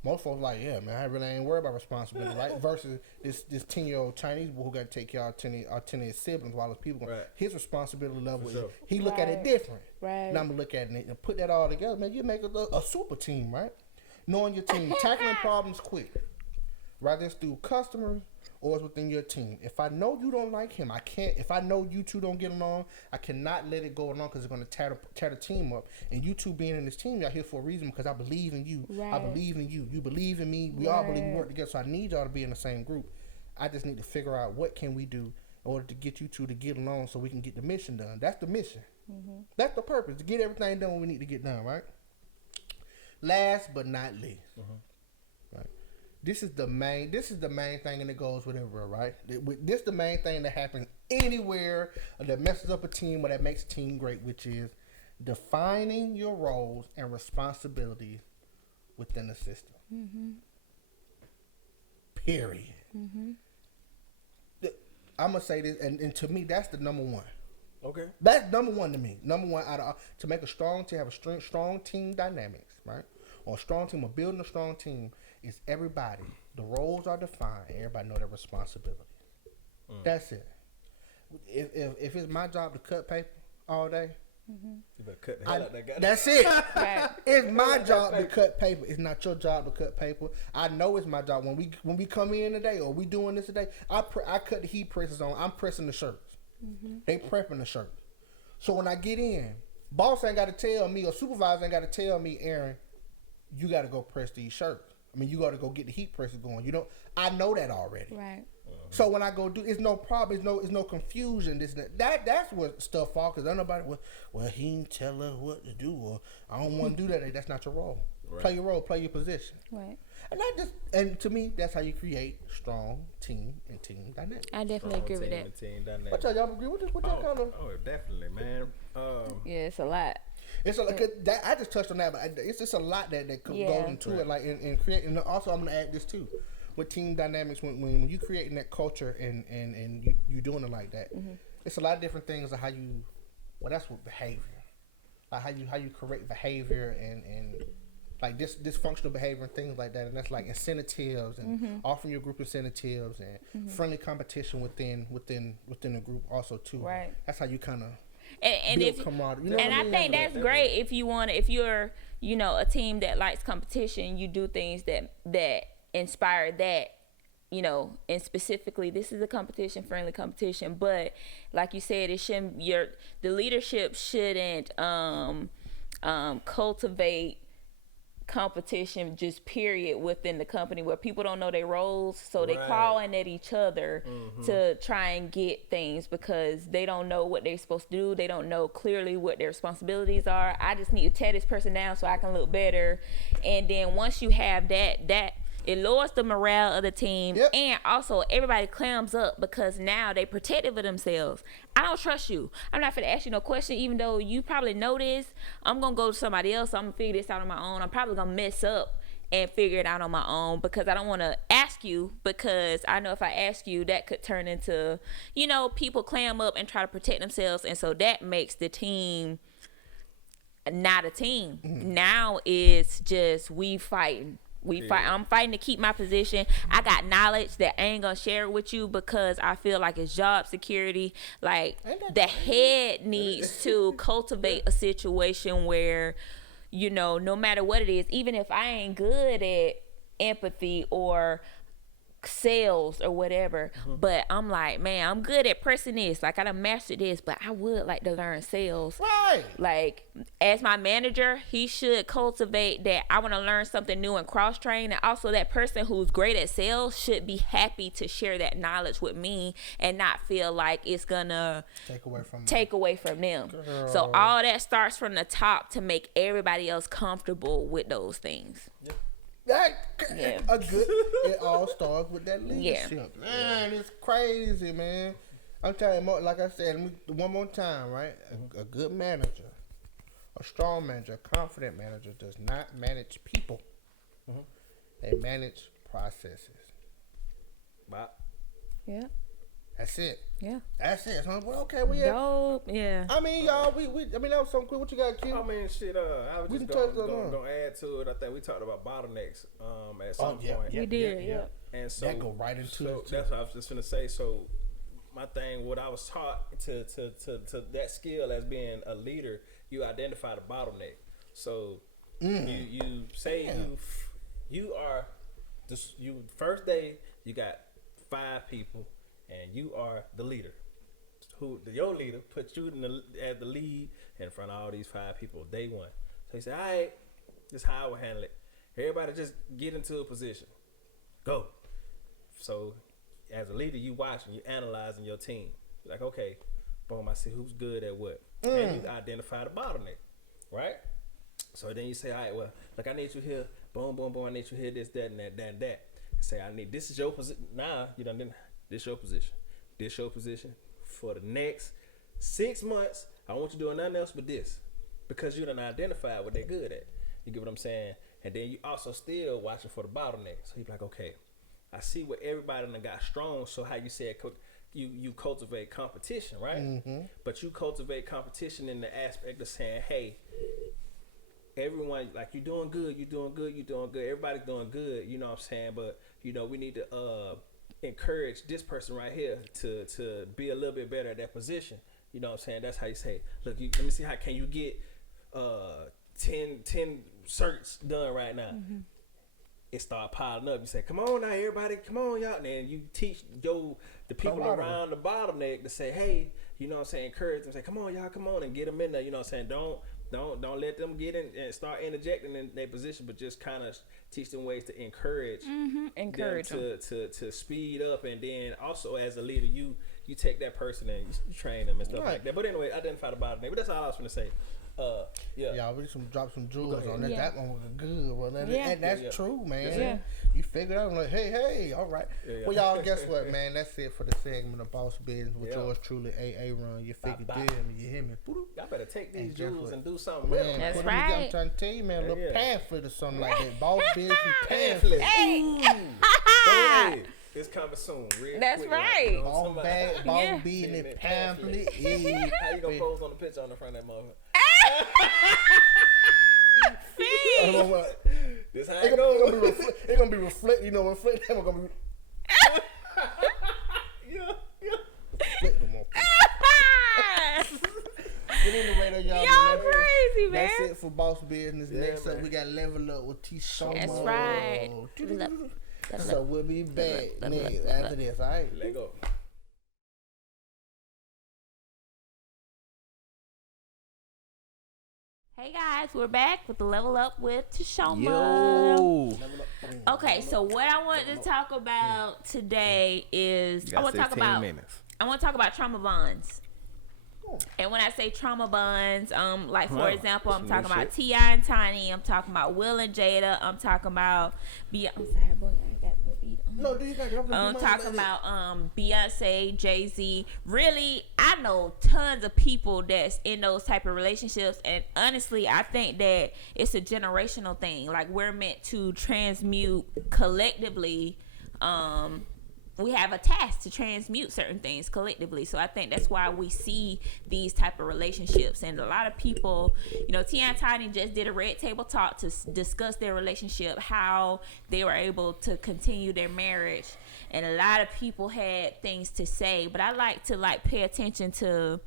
most folks like, yeah, man, I really ain't worried about responsibility, right? Versus this 10-year-old Chinese boy who got to take care of 10 of his siblings while his people, his responsibility level, he look at it different. Right. And I'm going to look at it and put that all together, man, you make a super team, right? Knowing your team, tackling problems quick, whether it's through customers or it's within your team. If I know you don't like him, if I know you two don't get along, I cannot let it go along because it's going to tear the team up. And you two being in this team, y'all here for a reason because I believe in you. Right. I believe in you. You believe in me. We all believe we work together. So I need y'all to be in the same group. I just need to figure out what can we do in order to get you two to get along so we can get the mission done. That's the mission. That's the purpose, to get everything done what we need to get done, right? Last but not least, right? This is the main thing, and it goes with everywhere, right? This is the main thing that happens anywhere that messes up a team or that makes a team great, which is defining your roles and responsibilities within the system. Period. I'm gonna say this, and to me, that's the number one. Okay. That's number one to me. Number one to make a strong team, have a strong team dynamics, right? Or a strong team, or building a strong team is everybody. The roles are defined. Everybody know their responsibility. That's it. If it's my job to cut paper all day, You better cut the hell out that guy. that's it. Right. It's my job to cut paper. It's not your job to cut paper. I know it's my job. When we come in today or we doing this today, I cut the heat presses on. I'm pressing the shirts. They prepping the shirts. So when I get in, boss ain't got to tell me, or supervisor ain't got to tell me, Aaron, you got to go press these shirts. I mean, you got to go get the heat presses going. You know, I know that already. Right. So when I go do, it's no problem. It's no confusion. This and that's what stuff falls. Because nobody, well, he ain't tell us what to do, or I don't want to do that. That's not your role. Right. Play your role. Play your position. Right. And to me, that's how you create strong team and team dynamics. I definitely agree with that. What y'all agree with this? What y'all kind of? Oh, definitely, man. Yeah, it's a lot. It's a, that I just touched on that, but it's just a lot that goes into it, like in creating. And also, I'm gonna add this too, with team dynamics. When you creating that culture and you doing it like that, it's a lot of different things of how you. Well, that's what behavior, like how you correct behavior and like dysfunctional behavior and things like that. And that's like incentives and offering your group incentives and friendly competition within the group also too. Right. That's how you kind of. And if camaraderie. You know and what I mean? think that's great if you're a team that likes competition, you do things that inspire that, and specifically this is a competition, friendly competition, but like you said, it shouldn't the leadership shouldn't cultivate competition just period within the company where people don't know their roles, so they calling at each other to try and get things because they don't know what they're supposed to do. They don't know clearly what their responsibilities are. I just need to tear this person down so I can look better. And then once you have that it lowers the morale of the team. Yep. And also everybody clams up because now they protective of themselves. I don't trust you. I'm not gonna ask you no question, even though you probably know this. I'm gonna go to somebody else. I'm gonna figure this out on my own. I'm probably gonna mess up and figure it out on my own because I don't want to ask you, because I know if I ask you, that could turn into, people clam up and try to protect themselves. And so that makes the team not a team. Now it's just we fighting. I'm fighting to keep my position. I got knowledge that I ain't gonna share it with you because I feel like it's job security. Like the head needs to cultivate a situation where, no matter what it is, even if I ain't good at empathy or sales or whatever, but I'm like, man, I'm good at pressing this, like I done mastered this, but I would like to learn sales. Right. Like as my manager, he should cultivate that I want to learn something new and cross train. And also that person who's great at sales should be happy to share that knowledge with me and not feel like it's gonna take away from them. Girl. So all that starts from the top to make everybody else comfortable with those things. It all starts with that leadership. Man, it's crazy, man. I'm telling you, like I said, one more time, right? A good manager, a strong manager, a confident manager does not manage people. They manage processes. Wow. Yeah. That's it. Yeah. That's it. So, well, okay, we had. Dope. Yeah. I mean, y'all, I mean, that was something cool. What you got, kid? I mean, shit. I was We just can touch going on to add to it. I think we talked about bottlenecks at some point. We did. Yeah. And so That go right into it, too. That's what I was just gonna say. So my thing, what I was taught to that skill as being a leader, you identify the bottleneck. So you say you are you first day you got 5 people and you are the leader. Your leader puts you as the lead in front of all these 5 people day one. So he said, all right, this is how I will handle it. Everybody just get into a position. Go. So as a leader, you watching, you analyzing your team. Like, okay, boom, I see who's good at what. And you identify the bottleneck, right? So then you say, all right, well, look, I need you here. Boom, boom, boom. I need you here, this, that, and that, that, and that. say, I need, this is your position. Nah, you done didn't. This your position. This your position for the next 6 months. I want you doing nothing else but this, because you done identified what they're good at. You get what I'm saying? And then you also still watching for the bottleneck. So you be like, okay, I see what everybody done got strong. So how you said you cultivate competition, right? Mm-hmm. But you cultivate competition in the aspect of saying, hey, everyone, like, you doing good, everybody's doing good, you know what I'm saying? But, you know, we need to encourage this person right here to be a little bit better at that position. You know what I'm saying? That's how you say, look, let me see, how can you get 10 certs done right now? Mm-hmm. It start piling up. You say, come on now, everybody, come on, y'all. And then you teach the people around the bottleneck to say, hey, you know what I'm saying, encourage them, say, come on, y'all, come on, and get them in there. You know what I'm saying? Don't let them get in and start interjecting in their position, but just kind of teach them ways to encourage them to speed up. And then also, as a leader, you take that person and you train them and stuff like that. But anyway, identify the bottleneck. But that's all I was going to say. Y'all, we just drop some jewels on that. Yeah. That one was good. Well, and that's true, man. Yeah. You figured out, I'm like, hey, all right. Yeah. Well, y'all, guess what, man? That's it for the segment of Boss Business with yours truly, AA Run. You figured it, you hear me? Y'all better take these jewels and do something with them. That's right. I'm trying to tell you, man, a little pamphlet or something like that. Boss Business pamphlet. Hey. It's coming soon. That's quick, right. Boss Business pamphlet. How you gonna pose on the picture on the front of that motherfucker? This how it goes. It's gonna be reflect. You know, reflect. It's gonna be. Reflect them on. But anyway, y'all crazy, man. That's it for Boss Business. Next up, we got Level Up with Toshoama. That's right. So we'll be back next after this. All right. Let go. Hey guys, we're back with the Level Up with Toshoama. Okay, so what I want to talk about today is I want to talk about trauma bonds. And when I say trauma bonds, like for example, I'm talking about T.I. and Tiny. I'm talking about Will and Jada. I'm talking about I'm sorry, boy, I got my feet on. No, do you got I'm talking about Beyonce, Jay-Z. Really, I know tons of people that's in those type of relationships, and honestly, I think that it's a generational thing. Like, we're meant to transmute collectively. We have a task to transmute certain things collectively. So I think that's why we see these type of relationships. And a lot of people, you know, T.I. and Tiny just did a red table talk to discuss their relationship, how they were able to continue their marriage. And a lot of people had things to say. But I like to pay attention to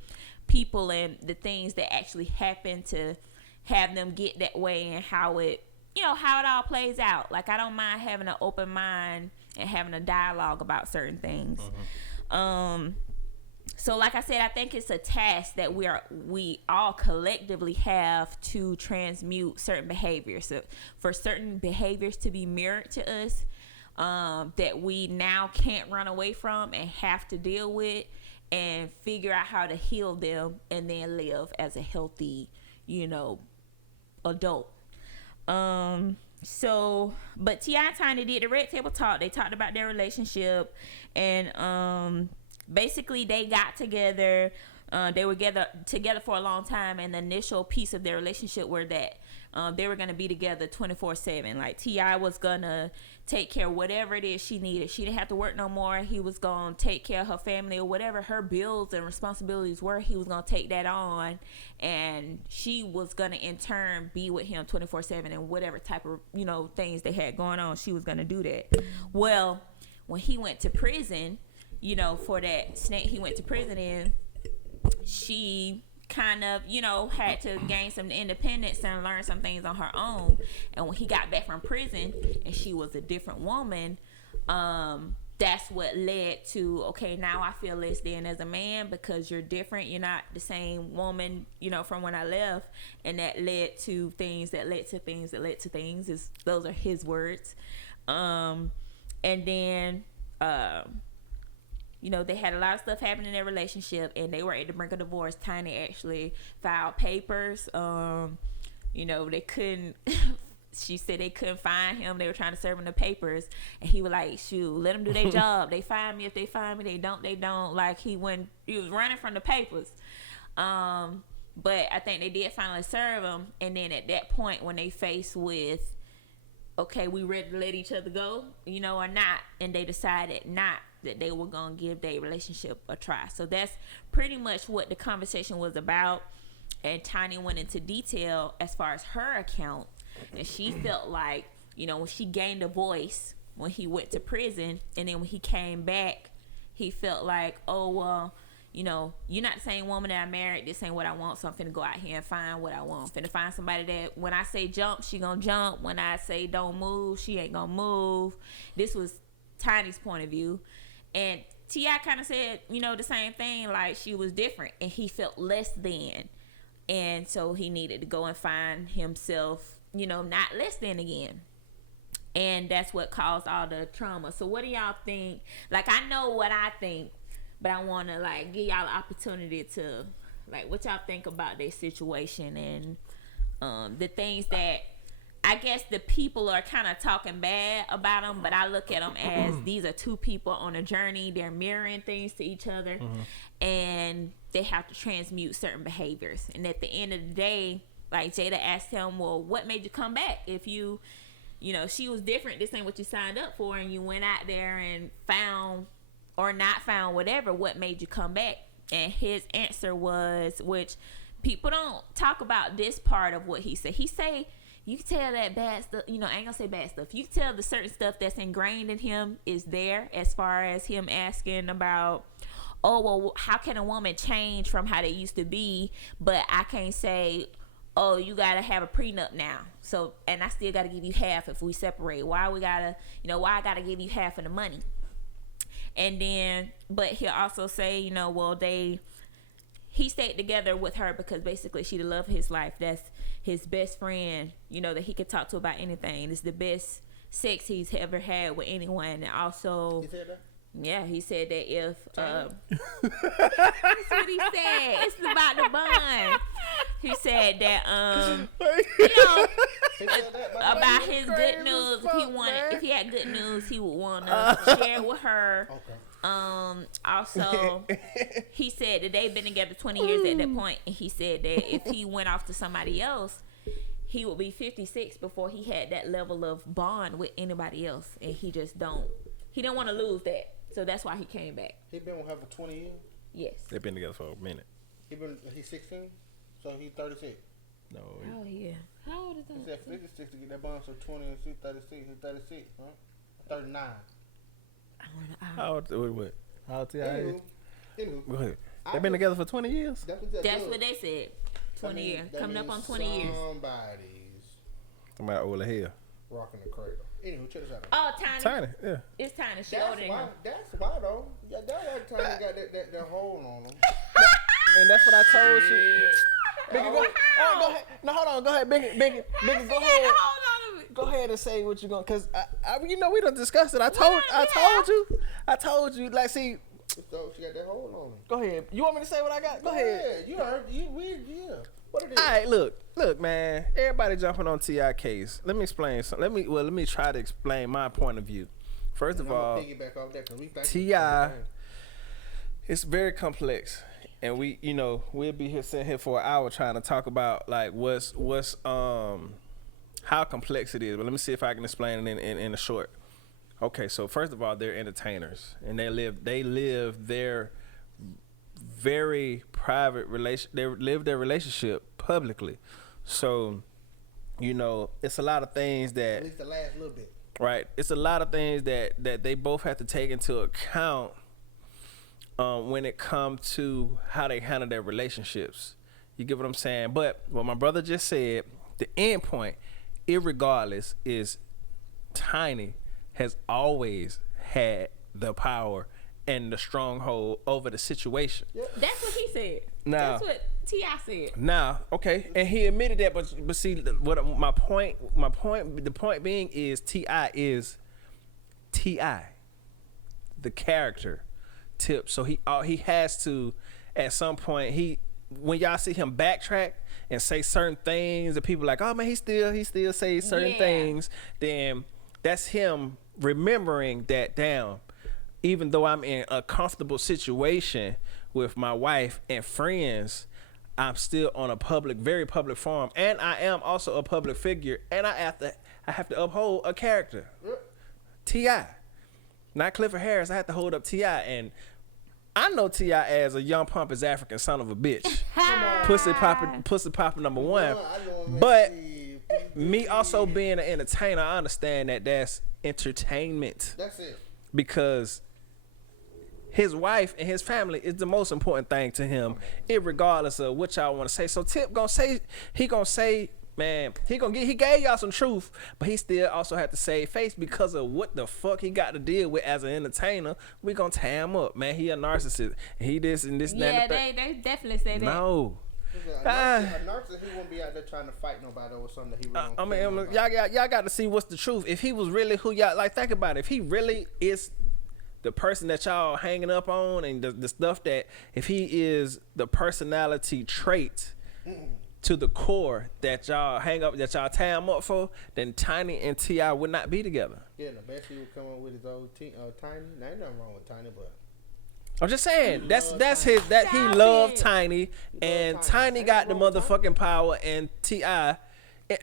people and the things that actually happen to have them get that way, and how it all plays out. Like, I don't mind having an open mind and having a dialogue about certain things. So like I said, I think it's a task that we all collectively have to transmute certain behaviors. So for certain behaviors to be mirrored to us, that we now can't run away from and have to deal with, and figure out how to heal them, and then live as a healthy, adult. But T.I. and Tiny did the red table talk. They talked about their relationship, and basically they got together. They were together for a long time, and the initial piece of their relationship were that they were gonna be together 24/7. Like, T.I. was gonna take care of whatever it is she needed. She didn't have to work no more. He was gonna take care of her family, or whatever her bills and responsibilities were. He was gonna take that on, and she was gonna in turn be with him 24/7, and whatever type of things they had going on, she was gonna do that. Well, when he went to prison, for that snake he went to prison in, she kind of, had to gain some independence and learn some things on her own. And when he got back from prison and she was a different woman, that's what led to, okay, now I feel less than as a man because you're different. You're not the same woman, from when I left. And that led to things that led to things that led to things. Those are his words. And then, they had a lot of stuff happen in their relationship, and they were at the brink of divorce. Tiny actually filed papers. They couldn't she said they couldn't find him. They were trying to serve him the papers, and he was like, "Shoot, let them do their job. They find me. If they find me, they don't. They don't." Like he was running from the papers. But I think they did finally serve him, and then at that point, when they faced with, okay, we ready to let each other go, you know, or not, and they decided not, that they were gonna give their relationship a try. So that's pretty much what the conversation was about. And Tiny went into detail as far as her account, and she felt like, you know, when she gained a voice when he went to prison, and then when he came back, he felt like, oh well, you know, you're not the same woman that I married. This ain't what I want, so I'm finna go out here and find what I want. I'm finna find somebody that when I say jump, she gonna jump. When I say don't move, she ain't gonna move. This was Tiny's point of view. And T.I. kind of said, you know, the same thing, like she was different, and he felt less than. And so he needed to go and find himself, you know, not less than again. And that's what caused all the trauma. So what do y'all think? Like, I know what I think, but I want to, like, give y'all an opportunity to, like, what y'all think about their situation and the things that I guess the people are kind of talking bad about them, but I look at them as these are two people on a journey. They're mirroring things to each other, and they have to transmute certain behaviors. And at the end of the day, like Jada asked him, well, what made you come back? If you know, she was different, this ain't what you signed up for, and you went out there and found or not found whatever, what made you come back? And his answer was, which people don't talk about this part of what he said. He say, you can tell that bad stuff, you know, I ain't gonna say bad stuff. You can tell the certain stuff that's ingrained in him is there, as far as him asking about, oh, well, how can a woman change from how they used to be, but I can't say, oh, you gotta have a prenup now. So, and I still gotta give you half if we separate. Why I gotta give you half of the money? And then, but he'll also say, you know, well, he stayed together with her because basically she the love of his life. That's his best friend, you know, that he could talk to about anything. It's the best sex he's ever had with anyone. And also, He said that? yeah, he said that if that's what he said. It's about the bun. He said that you know, He said that, about his good news. If he had good news, he would want to share with her. Okay. Also, he said that they've been together 20 years at that point, and he said that if he went off to somebody else, he would be 56 before he had that level of bond with anybody else, and he just don't want to lose that. So that's why he came back. He been with her for 20 years? Yes. They've been together for a minute. He's 16? So he's 36. No. Oh yeah. How old is He that? said 56 to get that bond, so 20 and she's 36. He's 36, huh? 39. How old? What? How old? Anywho. Go ahead. They've been together for 20 years. That's what they said. 20 years. Coming up on 20 years. Somebody old as hell. Rocking the cradle. Anywho, check this out. Oh, Tiny. Tiny, yeah. It's Tiny. She older than him. That's why though. Yeah, that's why Tiny got that hole on him. And that's what I told you. Biggie, go ahead. No, hold on. Go ahead, Biggie, go ahead. Go ahead and say what you're going, cause I you know we done discussed it. I told you. Like, see. So she got that hole on him. Go ahead. You want me to say what I got? Go ahead. You heard. Yeah. What it is? All right, look, man. Everybody jumping on T.I. case. Let me explain something. Let me try to explain my point of view. First of all, T.I. it's very complex, and we'll be here sitting here for an hour trying to talk about like what's how complex it is. But let me see if I can explain it in a short. Okay, so first of all, they're entertainers, and they live their very private they live their relationship publicly. So, it's a lot of things that, at least the last little bit. Right. It's a lot of things that they both have to take into account when it comes to how they handle their relationships. You get what I'm saying? But what my brother just said, the end point, irregardless, is Tiny has always had the power and the stronghold over the situation. That's what he said. Now, that's what T.I. said. Now, okay, and he admitted that, but see, what the point being is T.I. is T.I. the character tip. So he has to, at some point, when y'all see him backtrack and say certain things, and people like, oh man, he still say certain things, then that's him remembering that, damn, even though I'm in a comfortable situation with my wife and friends, I'm still on a very public forum, and I am also a public figure, and I have to uphold a character. T.I., not Clifford Harris. I have to hold up T.I., and I know T.I. as a young pompous African son of a bitch, pussy popping number one. But me also being an entertainer, I understand that that's entertainment. That's it. Because his wife and his family is the most important thing to him, irregardless of what y'all want to say. So Tip gonna say, man, he gave y'all some truth, but he still also had to save face because of what the fuck he got to deal with as an entertainer. We gonna tie him up, man. He a narcissist. He this and this and that. Yeah, they definitely say that. No. A narcissist, he won't be out there trying to fight nobody over something that he really I mean, y'all got to see what's the truth. If he was really who y'all, like, think about it. If he really is the person that y'all hanging up on, and the stuff that, if he is the personality trait to the core that y'all tie him up for, then Tiny and T.I. would not be together. Yeah, the best he would come on with his old Tiny. Now, ain't nothing wrong with Tiny, but I'm just saying he loved Tiny, and Tiny got the motherfucking power, and T.I.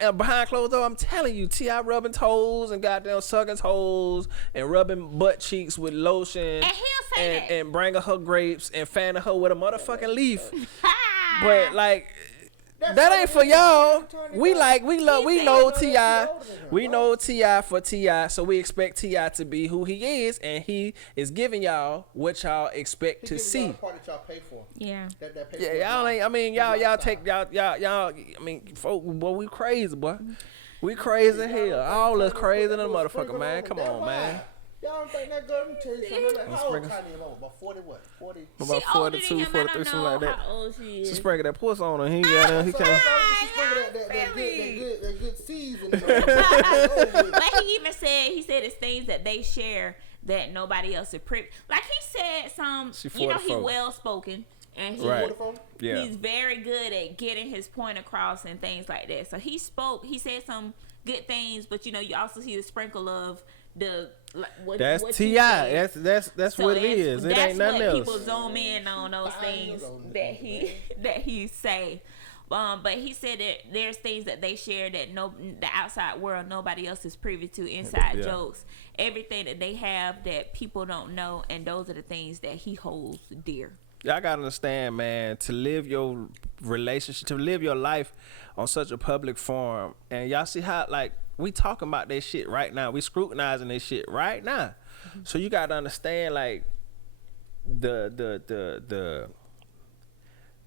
And behind closed door, I'm telling you, T.I. rubbing toes and goddamn sucking toes and rubbing butt cheeks with lotion, And he'll say that. and bringing her grapes and fanning her with a motherfucking leaf. But like, that ain't for y'all. We know T.I. We know T.I. for T.I. So we expect T.I. to be who he is, and he is giving y'all what y'all expect to see. the part that y'all pay for. Yeah. That pay Yeah, for y'all ain't. I mean, y'all take y'all. I mean, folk, boy, we crazy, boy. We crazy as hell. All us crazy than a motherfucker, man. Come on, man. Y'all don't think that girl? Let me tell you something. How old Tiny is? About 40 what? 40? About She older than 42, him. 43, I don't something know like that. how old she is. She sprinkled that puss on her. He got. He can't. That good season. Like he even said, it's things that they share that nobody else is privy. Like he said, She he 44. well spoken, and he Right. Yeah. he's very good at getting his point across and things like that. So he said some good things, but you also see the sprinkle of the That's what T.I. That's So what it is. It ain't nothing else. People zoom in on those things that he say. But he said that there's things that they share that the outside world, nobody else is privy to. Inside jokes, everything that they have that people don't know, and those are the things that he holds dear. Y'all gotta understand, man, to live your relationship, to live your life on such a public forum, and y'all see how, like, we talking about this shit right now. We scrutinizing this shit right now. Mm-hmm. So you gotta understand, like, the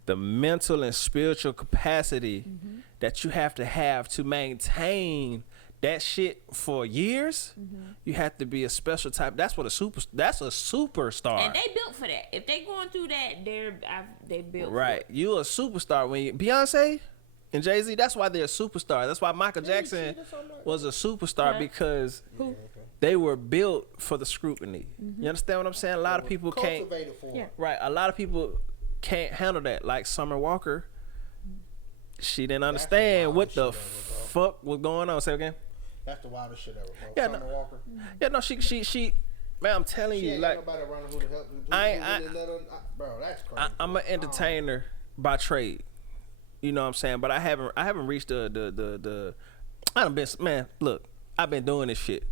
mental and spiritual capacity that you have to maintain that shit for years. You have to be a special type. That's a superstar. And they built for that. If they going through that, they built right. for it. You a superstar. When Beyonce and Jay-Z, that's why they're a superstar. That's why Michael Jackson was a superstar, because they were built for the scrutiny. You understand what I'm saying? A lot of people can't. Right. A lot of people can't handle that. Like Summer Walker, she didn't understand what the fuck was going on. Say again. That's the wildest shit ever. Bro. Yeah, Summer Walker. Yeah, no, she. Man, I'm telling you, like, nobody around her who to help. Bro, that's crazy. I'm an entertainer by trade. You know what I'm saying? But I haven't reached the. I done been, man. Look, I've been doing this shit,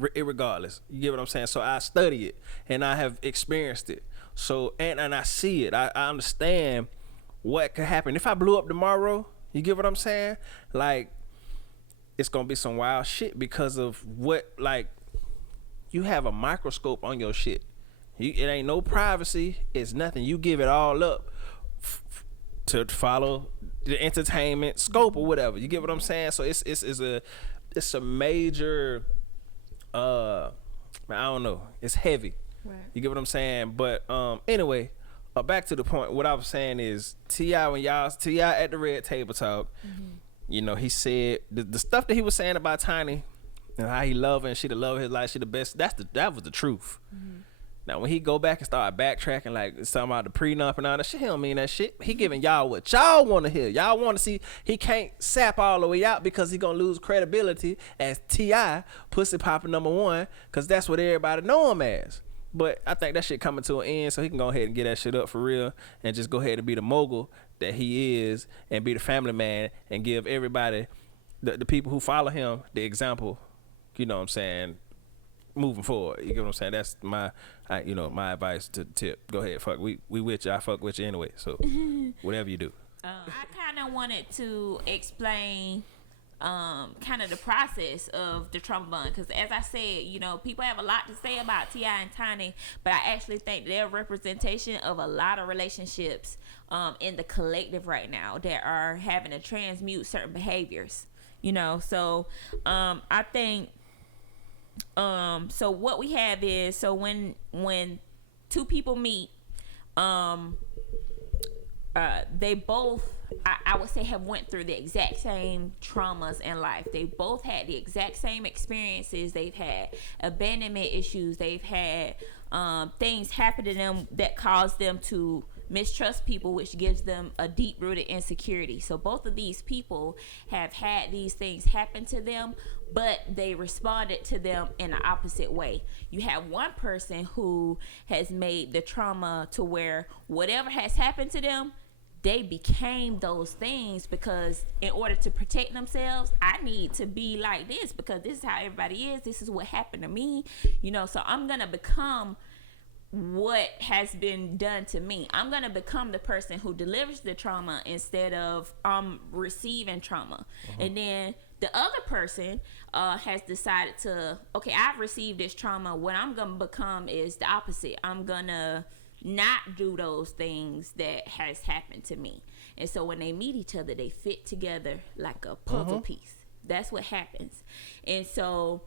irregardless. You get what I'm saying? So I study it and I have experienced it. So and I see it. I understand what could happen if I blew up tomorrow. You get what I'm saying? Like, it's gonna be some wild shit because of what, like, you have a microscope on your shit. It ain't no privacy. It's nothing. You give it all up to follow the entertainment scope or whatever. You get what I'm saying? So it's a major. I don't know. It's heavy. Right. You get what I'm saying? But anyway, back to the point. What I was saying is T.I. at the Red Table Talk. You know, he said the stuff that he was saying about Tiny and how he loved her and she the love of his life, she the best. That was the truth. Now, when he go back and start backtracking, like something about the prenup and all that shit, he don't mean that shit. He giving y'all what y'all want to hear. Y'all want to see. He can't sap all the way out because he gonna lose credibility as T.I. pussy popper #1, because that's what everybody know him as. But I think that shit coming to an end, so he can go ahead and get that shit up for real and just go ahead and be the mogul that he is and be the family man and give everybody, the people who follow him, the example, you know what I'm saying, moving forward. You get what I'm saying? That's my my advice to Tip. Go ahead, fuck. We with you. I fuck with you anyway. So whatever you do. I kind of wanted to explain kind of the process of the trauma bond, because as I said, people have a lot to say about T.I. and Tiny, but I actually think they're a representation of a lot of relationships in the collective right now that are having to transmute certain behaviors. So I think so what we have is, so when two people meet, they both, I would say, have went through the exact same traumas in life. They both had the exact same experiences. They've had abandonment issues. They've had things happen to them that cause them to mistrust people, which gives them a deep-rooted insecurity. So both of these people have had these things happen to them, but they responded to them in an opposite way. You have one person who has made the trauma to where whatever has happened to them, they became those things, because in order to protect themselves, I need to be like this because this is how everybody is. This is what happened to me. So I'm going to become what has been done to me. I'm going to become the person who delivers the trauma instead of receiving trauma. And then the other person has decided to, okay, I've received this trauma. What I'm going to become is the opposite. I'm going to not do those things that has happened to me. And so when they meet each other, they fit together like a puzzle piece. That's what happens. And so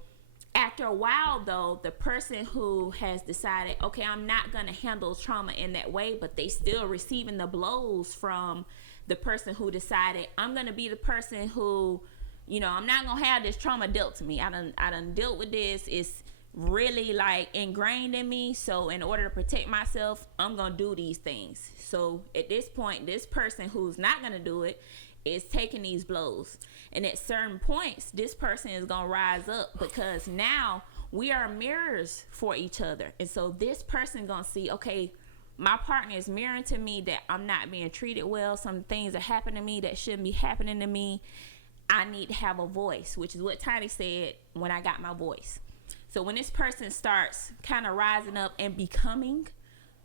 after a while, though, the person who has decided, okay, I'm not going to handle trauma in that way, but they still receiving the blows from the person who decided, I'm going to be the person who, I'm not going to have this trauma dealt to me. I done dealt with this. It's really like ingrained in me. So in order to protect myself, I'm going to do these things. So at this point, this person who's not going to do it is taking these blows. And at certain points, this person is going to rise up, because now we are mirrors for each other. And so this person going to see, okay, my partner is mirroring to me that I'm not being treated well. Some things are happening to me that shouldn't be happening to me. I need to have a voice, which is what Tiny said when I got my voice. So when this person starts kind of rising up and becoming,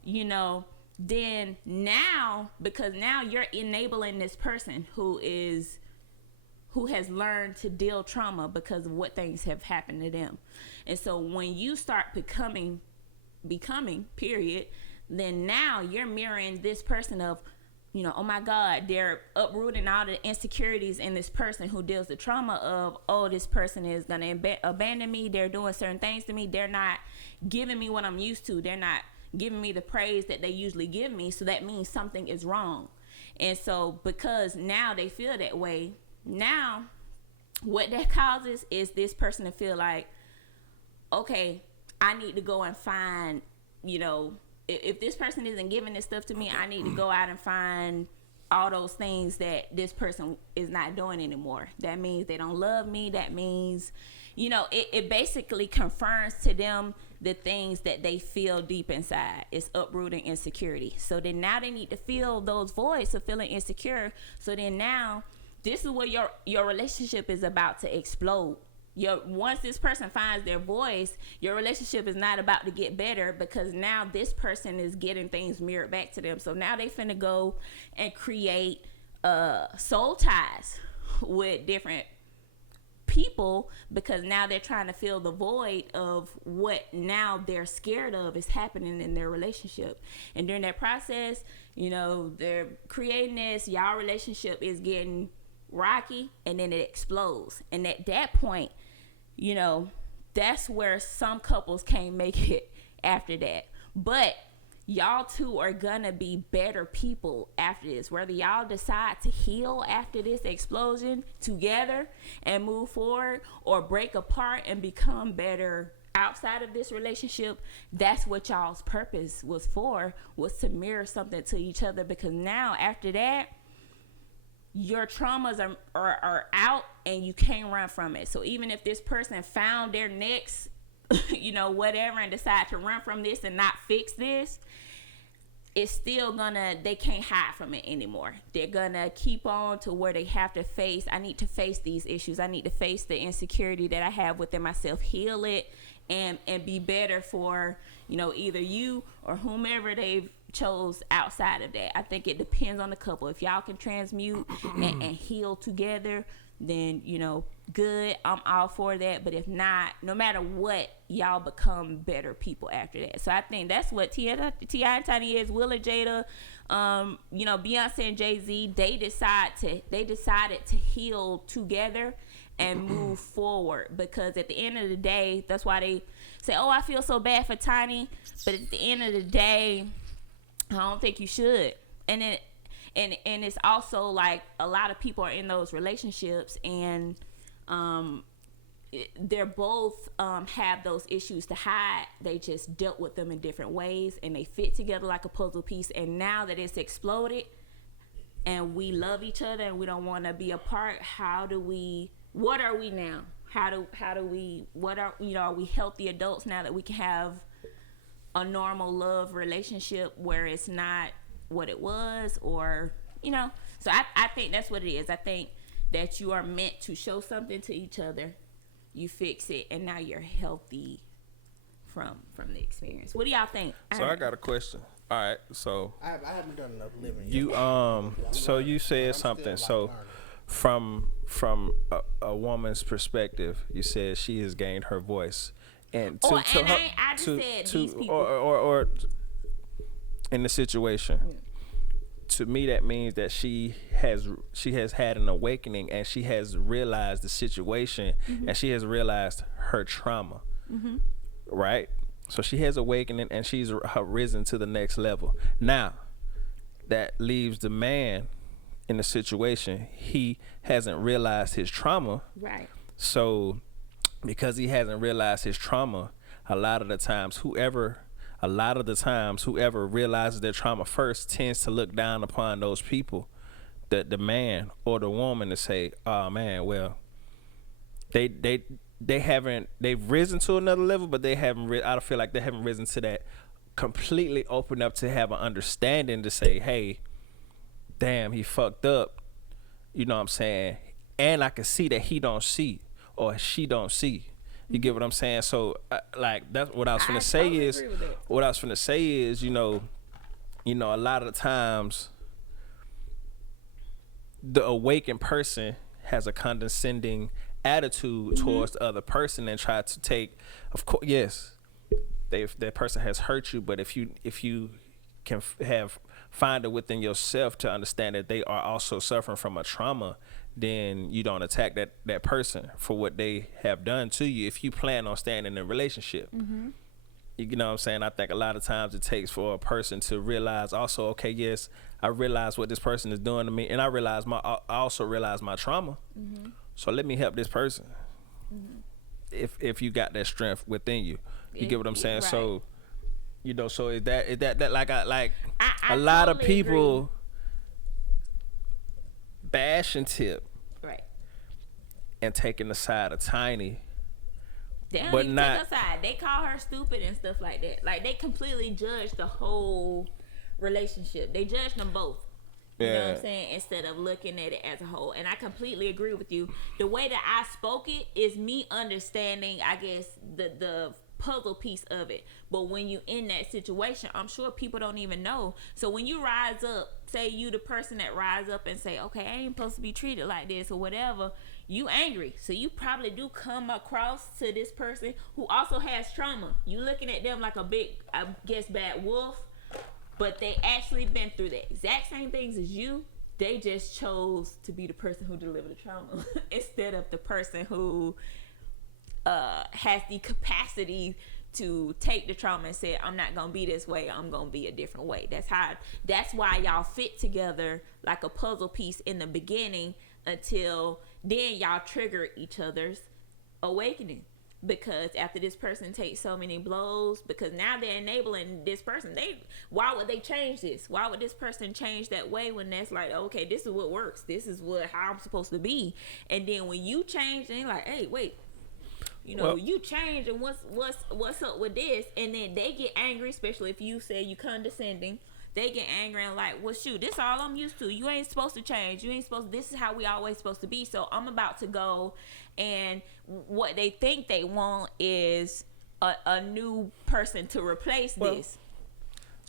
then now, because now you're enabling this person who has learned to deal trauma because of what things have happened to them. And so when you start becoming period, then now you're mirroring this person of, oh my God, they're uprooting all the insecurities in this person who deals the trauma of, oh, this person is going to abandon me. They're doing certain things to me. They're not giving me what I'm used to. They're not giving me the praise that they usually give me. So that means something is wrong. And so because now they feel that way, now what that causes is this person to feel like, okay, I need to go and find, if this person isn't giving this stuff to me, I need to go out and find all those things that this person is not doing anymore. That means they don't love me. That means, it basically confirms to them the things that they feel deep inside. It's uprooting insecurity. So then now they need to fill those voids of feeling insecure. So then now this is where your relationship is about to explode. Once this person finds their voice, your relationship is not about to get better, because now this person is getting things mirrored back to them. So now they finna go and create soul ties with different people, because now they're trying to fill the void of what now they're scared of is happening in their relationship. And during that process, they're creating this, y'all relationship is getting rocky, and then it explodes. And at that point, that's where some couples can't make it after that. But y'all two are gonna be better people after this. Whether y'all decide to heal after this explosion together and move forward, or break apart and become better outside of this relationship, that's what y'all's purpose was for, was to mirror something to each other. Because now after that, your traumas are out and you can't run from it. So even if this person found their next whatever, and decide to run from this and not fix this, it's still they can't hide from it anymore. They're gonna keep on to where they have to face, I need to face these issues. I need to face the insecurity that I have within myself, heal it, and be better for, either you or whomever they've chose outside of that. I think it depends on the couple. If y'all can transmute and heal together, then good, I'm all for that. But if not, no matter what, y'all become better people after that. So I think that's what T.I. and Tiny is. Will and Jada, Beyonce and Jay-Z, they decided to heal together and move forward. Because at the end of the day, that's why they say, oh, I feel so bad for Tiny, but at the end of the day, I don't think you should. And it's also like a lot of people are in those relationships, and they're both have those issues to hide. They just dealt with them in different ways, and they fit together like a puzzle piece. And now that it's exploded and we love each other and we don't want to be apart, what are we now? Are we healthy adults now that we can have a normal love relationship where it's not what it was, or so I think that's what it is. I think that you are meant to show something to each other, you fix it, and now you're healthy from the experience. What do y'all think? So I got a question. All right, so I haven't done enough living yet. You so you said something. So from a woman's perspective, you said she has gained her voice, and I just said these people, or in the situation. To me, that means that she has had an awakening, and she has realized the situation, and she has realized her trauma, right? So she has awakened, and she's risen to the next level. Now, that leaves the man in the situation. He hasn't realized his trauma, right? So because he hasn't realized his trauma, a lot of the times whoever realizes their trauma first tends to look down upon those people, the man or the woman, to say, oh man, well, they've risen to another level, but they haven't I feel like they haven't risen to that completely open up to have an understanding to say, hey, damn, he fucked up, you know what I'm saying? And I can see that he don't see, or she don't see. You get what I'm saying? So, that's what I was finna say is, what I was finna say is, a lot of the times, the awakened person has a condescending attitude towards the other person and try to take, of course, yes, that person has hurt you, but if you can find it within yourself to understand that they are also suffering from a trauma, then you don't attack that person for what they have done to you if you plan on staying in a relationship. You know what I'm saying? I think a lot of times it takes for a person to realize also, okay, yes, I realize what this person is doing to me, and I also realize my trauma. So let me help this person. If you got that strength within you, you get what I'm saying? Right. So, so is that like a lot of people agree. Bashing Tip, right, and taking the side of Tiny, they don't even take her side. They call her stupid and stuff like that. Like, they completely judge the whole relationship. They judge them both. You know what I'm saying? Instead of looking at it as a whole. And I completely agree with you. The way that I spoke it is me understanding, I guess, the puzzle piece of it. But when you in that situation, I'm sure people don't even know. So when you rise up, say you the person that rise up and say, okay, I ain't supposed to be treated like this or whatever, you angry. So you probably do come across to this person who also has trauma. You looking at them like a big, I guess, bad wolf, but they actually been through the exact same things as you. They just chose to be the person who delivered the trauma instead of the person who has the capacity to take the trauma and say, I'm not gonna be this way, I'm gonna be a different way. That's why y'all fit together like a puzzle piece in the beginning, until then y'all trigger each other's awakening. because after this person takes so many blows, because now they're enabling this person. Why would they change this? Why would this person change that way when that's like, okay, this is what works. This is how I'm supposed to be. And then when you change, they're like, hey, wait. You change, and what's up with this? And then they get angry, especially if you say you condescending. They get angry and like, well, shoot, this is all I'm used to. You ain't supposed to change. This is how we always supposed to be. So I'm about to go, and what they think they want is a new person to replace this.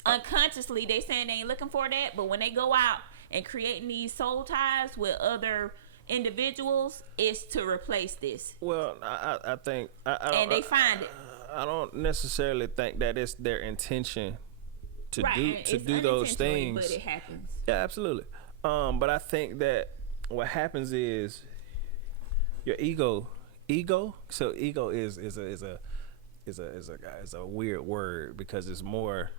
Unconsciously, they saying they ain't looking for that, but when they go out and creating these soul ties with other individuals, it's to replace this. Well, I think, and they find it. I don't necessarily think that it's their intention to do those things, but it happens. Yeah, absolutely. But I think that what happens is your ego. So ego is a weird word, because it's more.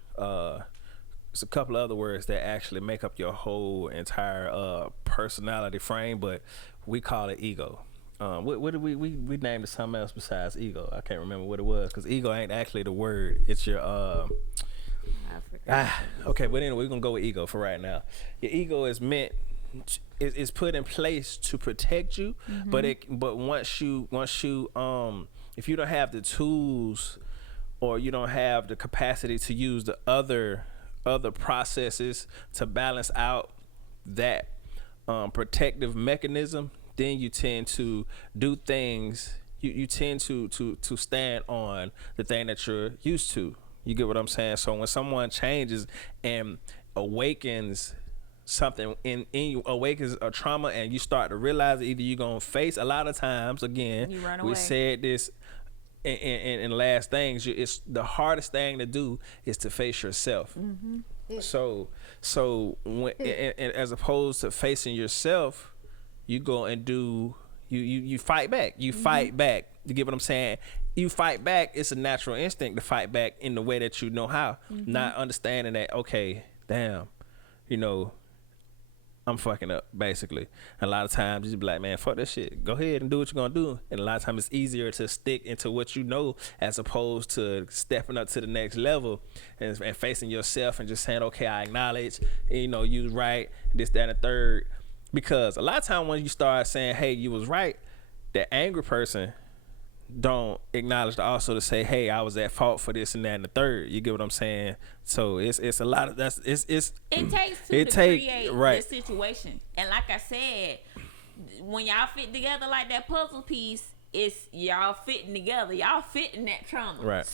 It's a couple of other words that actually make up your whole entire personality frame, but we call it ego. What did we named it something else besides ego? I can't remember what it was, because ego ain't actually the word. It's your okay, but anyway, we're gonna go with ego for right now. Your ego is is put in place to protect you, but once you if you don't have the tools, or you don't have the capacity to use the other processes to balance out that protective mechanism, then you tend to do things. You tend to stand on the thing that you're used to. You get what I'm saying? So when someone changes and awakens something in you, awakens a trauma, and you start to realize that either you're going to face, a lot of times, again, you run away. We said this in last things, it's the hardest thing to do is to face yourself. So when and as opposed to facing yourself, you go and do you fight back. You fight back. You get what I'm saying? You fight back. It's a natural instinct to fight back in the way that you know how. Not understanding that, okay, damn, I'm fucking up, basically. And a lot of times you just be like, man, fuck that shit. Go ahead and do what you're gonna do. And a lot of times it's easier to stick into what you know, as opposed to stepping up to the next level and facing yourself and just saying, okay, I acknowledge, you was right, this, that, and the third. Because a lot of times when you start saying, hey, you was right, that angry person don't acknowledge also to say, hey, I was at fault for this and that and the third. You get what I'm saying? So it's a lot of that's it takes to create the situation. And like I said, when y'all fit together like that puzzle piece, it's y'all fitting together. Y'all fitting that trauma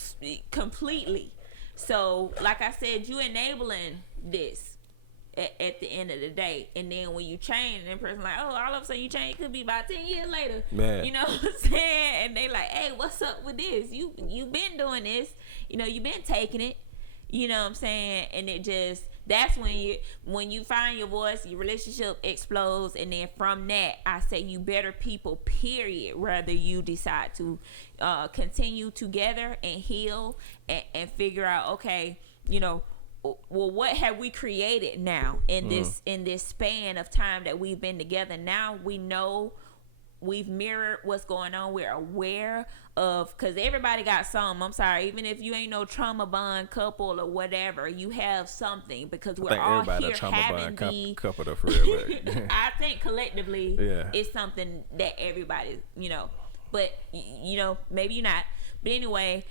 completely. So like I said, you enabling this at the end of the day. And then when you change, and the person like, oh, all of a sudden you change, it could be about 10 years later. Man. You know what I'm saying? And they like, hey, what's up with this? You been doing this. You been taking it. You know what I'm saying? And it just, that's when you find your voice, your relationship explodes. And then from that, I say you better people, period. Whether you decide to continue together and heal and figure out, okay, well, what have we created now in this span of time that we've been together? Now we know, we've mirrored what's going on. We're aware of, because everybody got some. I'm sorry, even if you ain't no trauma bond couple or whatever, you have something, because we're all here having the couple of real. I think collectively, it's something that everybody, but maybe you're not. But anyway,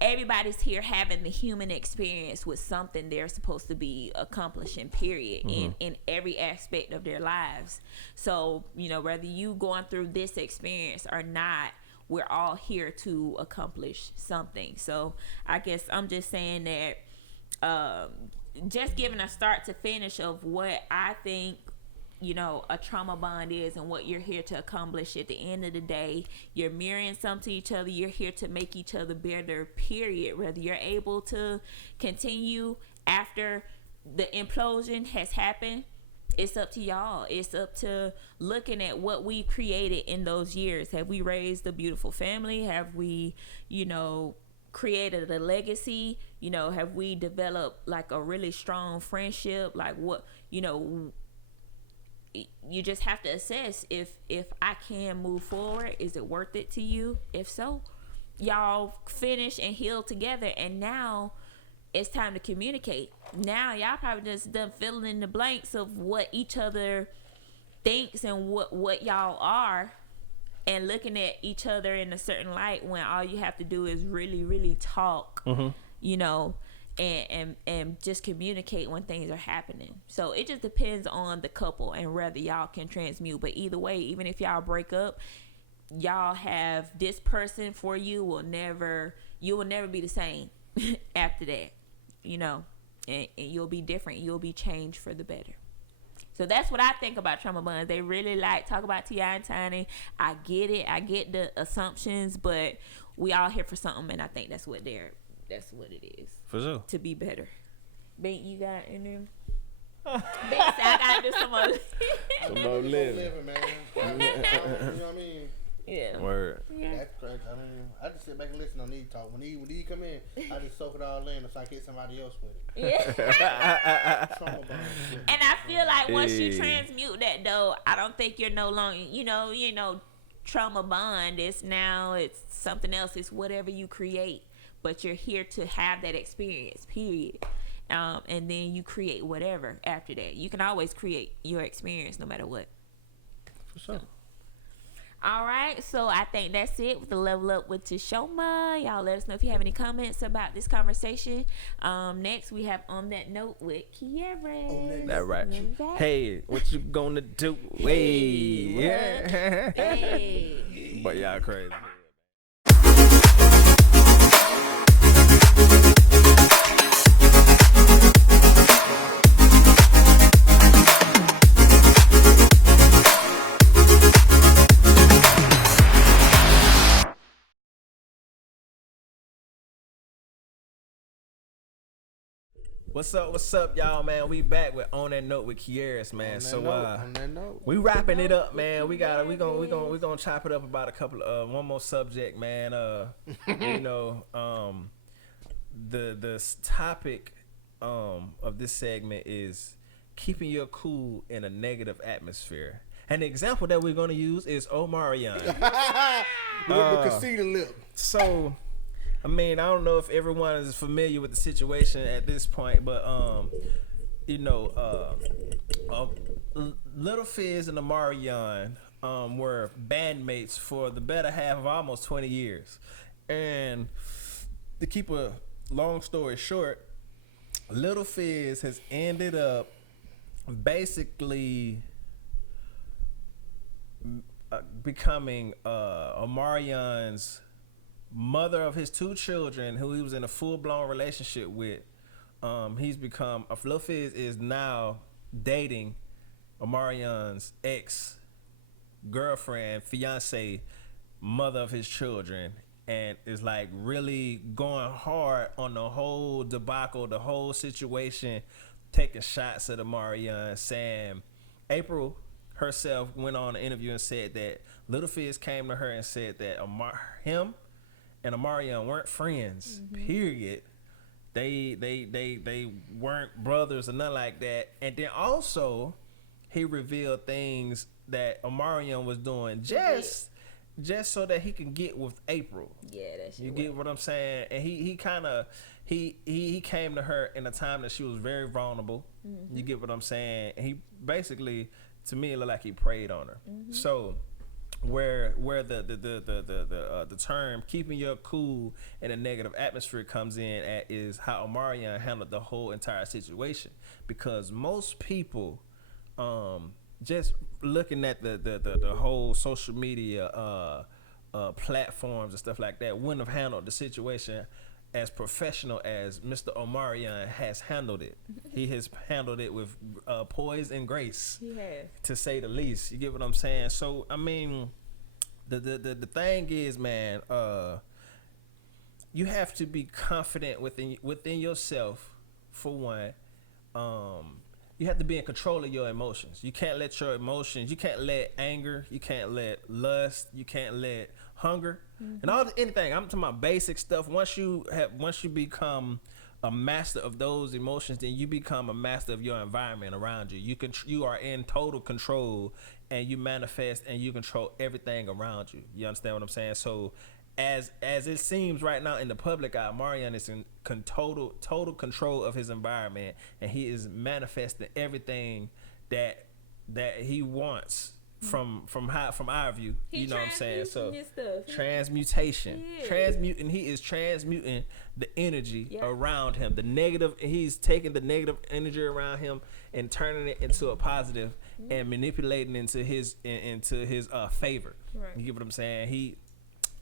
everybody's here having the human experience with something they're supposed to be accomplishing, period, in every aspect of their lives. So, whether you going through this experience or not, we're all here to accomplish something. So I guess I'm just saying that just giving a start to finish of what I think a trauma bond is and what you're here to accomplish. At the end of the day, you're mirroring something to each other. You're here to make each other better, period. Whether you're able to continue after the implosion has happened, it's up to y'all. It's up to looking at what we created in those years. Have we raised a beautiful family? Have we, created a legacy? Have we developed like a really strong friendship? Like what, you just have to assess if I can move forward. Is it worth it to you? If so, y'all finish and heal together, and now it's time to communicate. Now y'all probably just done filling in the blanks of what each other thinks and what y'all are, and looking at each other in a certain light, when all you have to do is really, really talk, you know, and just communicate when things are happening. So it just depends on the couple and whether y'all can transmute. But either way, even if y'all break up, y'all have this person for you you will never be the same after that, you know, and you'll be different. You'll be changed for the better. So that's what I think about trauma bonds. They really talk about T.I. and Tiny. I get it. I get the assumptions, but we all here for something, and I think that's what it is. For sure. To be better. Bink, you got in there? Bink said I gotta do some more. Some more living. Man. You know what I mean? Yeah. Word. Yeah. That's crazy. I mean, I just sit back and listen on these talk. When he come in, I just soak it all in and so I get somebody else with it. Yeah. Trauma bond shit. And I feel like once you Hey. transmute that, though, I don't think you're no longer, you know, trauma bond. It's something else. It's whatever you create, but you're here to have that experience, period. And then you create whatever after that. You can always create your experience no matter what. For sure. All right, so I think that's it with the Level Up with Toshoama. Y'all let us know if you have any comments about this conversation. Next, we have On That Note with Queres. That right. Remember that? Hey, what you gonna do? Hey, yeah. Hey. But y'all crazy. What's up, y'all, man? We back with On That Note with Queres, man. On that note. We wrapping it up, man. We gonna chop it up about a couple of one more subject, man. You know, the topic of this segment is keeping your cool in a negative atmosphere. And the example that we're gonna use is Omarion. The casita lip. So, I mean, I don't know if everyone is familiar with the situation at this point, but you know, Little Fizz and Omarion were bandmates for the better half of almost 20 years. And to keep a long story short, Little Fizz has ended up basically becoming Omarion's mother of his two children, who he was in a full-blown relationship with. He's become Lil Fizz is now dating Omarion's ex-girlfriend, fiance, mother of his children, and is like really going hard on the whole debacle, the whole situation, taking shots at Omarion, saying April herself went on an interview and said that Little Fizz came to her and said that him and Omarion weren't friends, period. They weren't brothers or nothing like that. And then also, he revealed things that Omarion was doing just so that he can get with April. Yeah, that's you get what I'm saying. And he came to her in a time that she was very vulnerable. You get what I'm saying. And he basically, to me, it looked like he preyed on her. So where the term keeping your cool in a negative atmosphere comes in at is how Omarion handled the whole entire situation, because most people just looking at the whole social media platforms and stuff like that wouldn't have handled the situation as professional as Mr. Omarion has handled it. He has handled it with poise and grace, to say the least. You get what I'm saying? So, I mean, the thing is, man, you have to be confident within yourself, for one. You have to be in control of your emotions. You can't let your emotions, you can't let anger, you can't let lust, you can't let hunger, and anything. I'm talking about basic stuff. Once you become a master of those emotions, then you become a master of your environment around you. You are in total control, and you manifest and you control everything around you. You understand what I'm saying? So as it seems right now in the public eye, Marion is in total control of his environment, and he is manifesting everything that he wants from our view. You know what I'm saying? So transmutation. Yeah. He is transmuting the energy around him. The negative, he's taking the negative energy around him and turning it into a positive and manipulating into his favor. Right. You get what I'm saying? He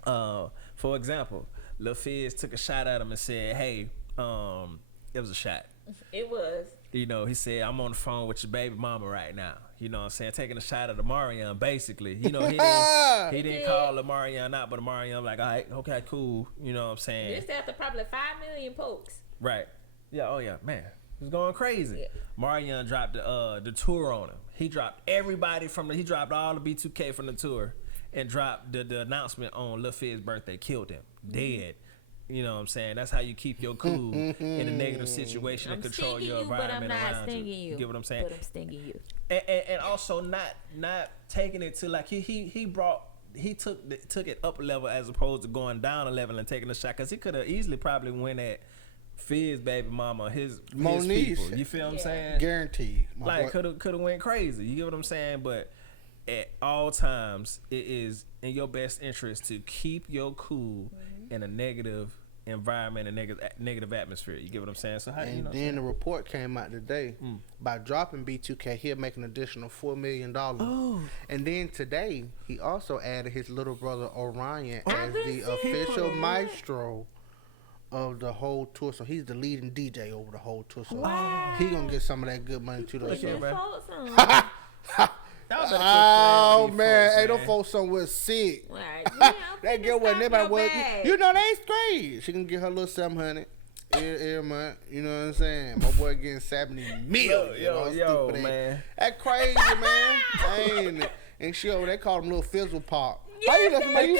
for example, Lil Fizz took a shot at him and said, hey, it was a shot. It was. You know, he said, I'm on the phone with your baby mama right now. You know what I'm saying? Taking a shot at Amarion, basically. You know, he didn't call Amarion out, but Amarion like, all right, okay, cool. You know what I'm saying? This after probably 5 million pokes. Right. Yeah, oh yeah, man. He's going crazy. Yeah. Marion dropped the tour on him. He dropped everybody he dropped all the B2K from the tour and dropped the announcement on Lil Fizz's birthday. Killed him. Dead. You know what I'm saying? That's how you keep your cool in a negative situation and control your environment around you. You get what I'm saying? But I'm stinging you. And also not taking it to like he took it up a level as opposed to going down a level and taking a shot, because he could have easily probably went at Fizz baby mama, his people. You feel what I'm saying? Guaranteed. Like could have went crazy. You get what I'm saying? But at all times, it is in your best interest to keep your cool in a negative environment and negative atmosphere. You get what I'm saying? So how and then the report came out today by dropping B2K, he'll make an additional $4 million. Oh. And then today he also added his little brother Orion as the official maestro of the whole tour. So he's the leading DJ over the whole tour. So he gonna get some of that good money too. Oh man, hey, those folks somewhere sick. Right. That girl was never was. You know they straight. She can get her little 700 every month. You know what I'm saying? My boy getting 70 mil. Yo, man. That crazy, man. And she over, they call him Little Fizzle Pop. How you let somebody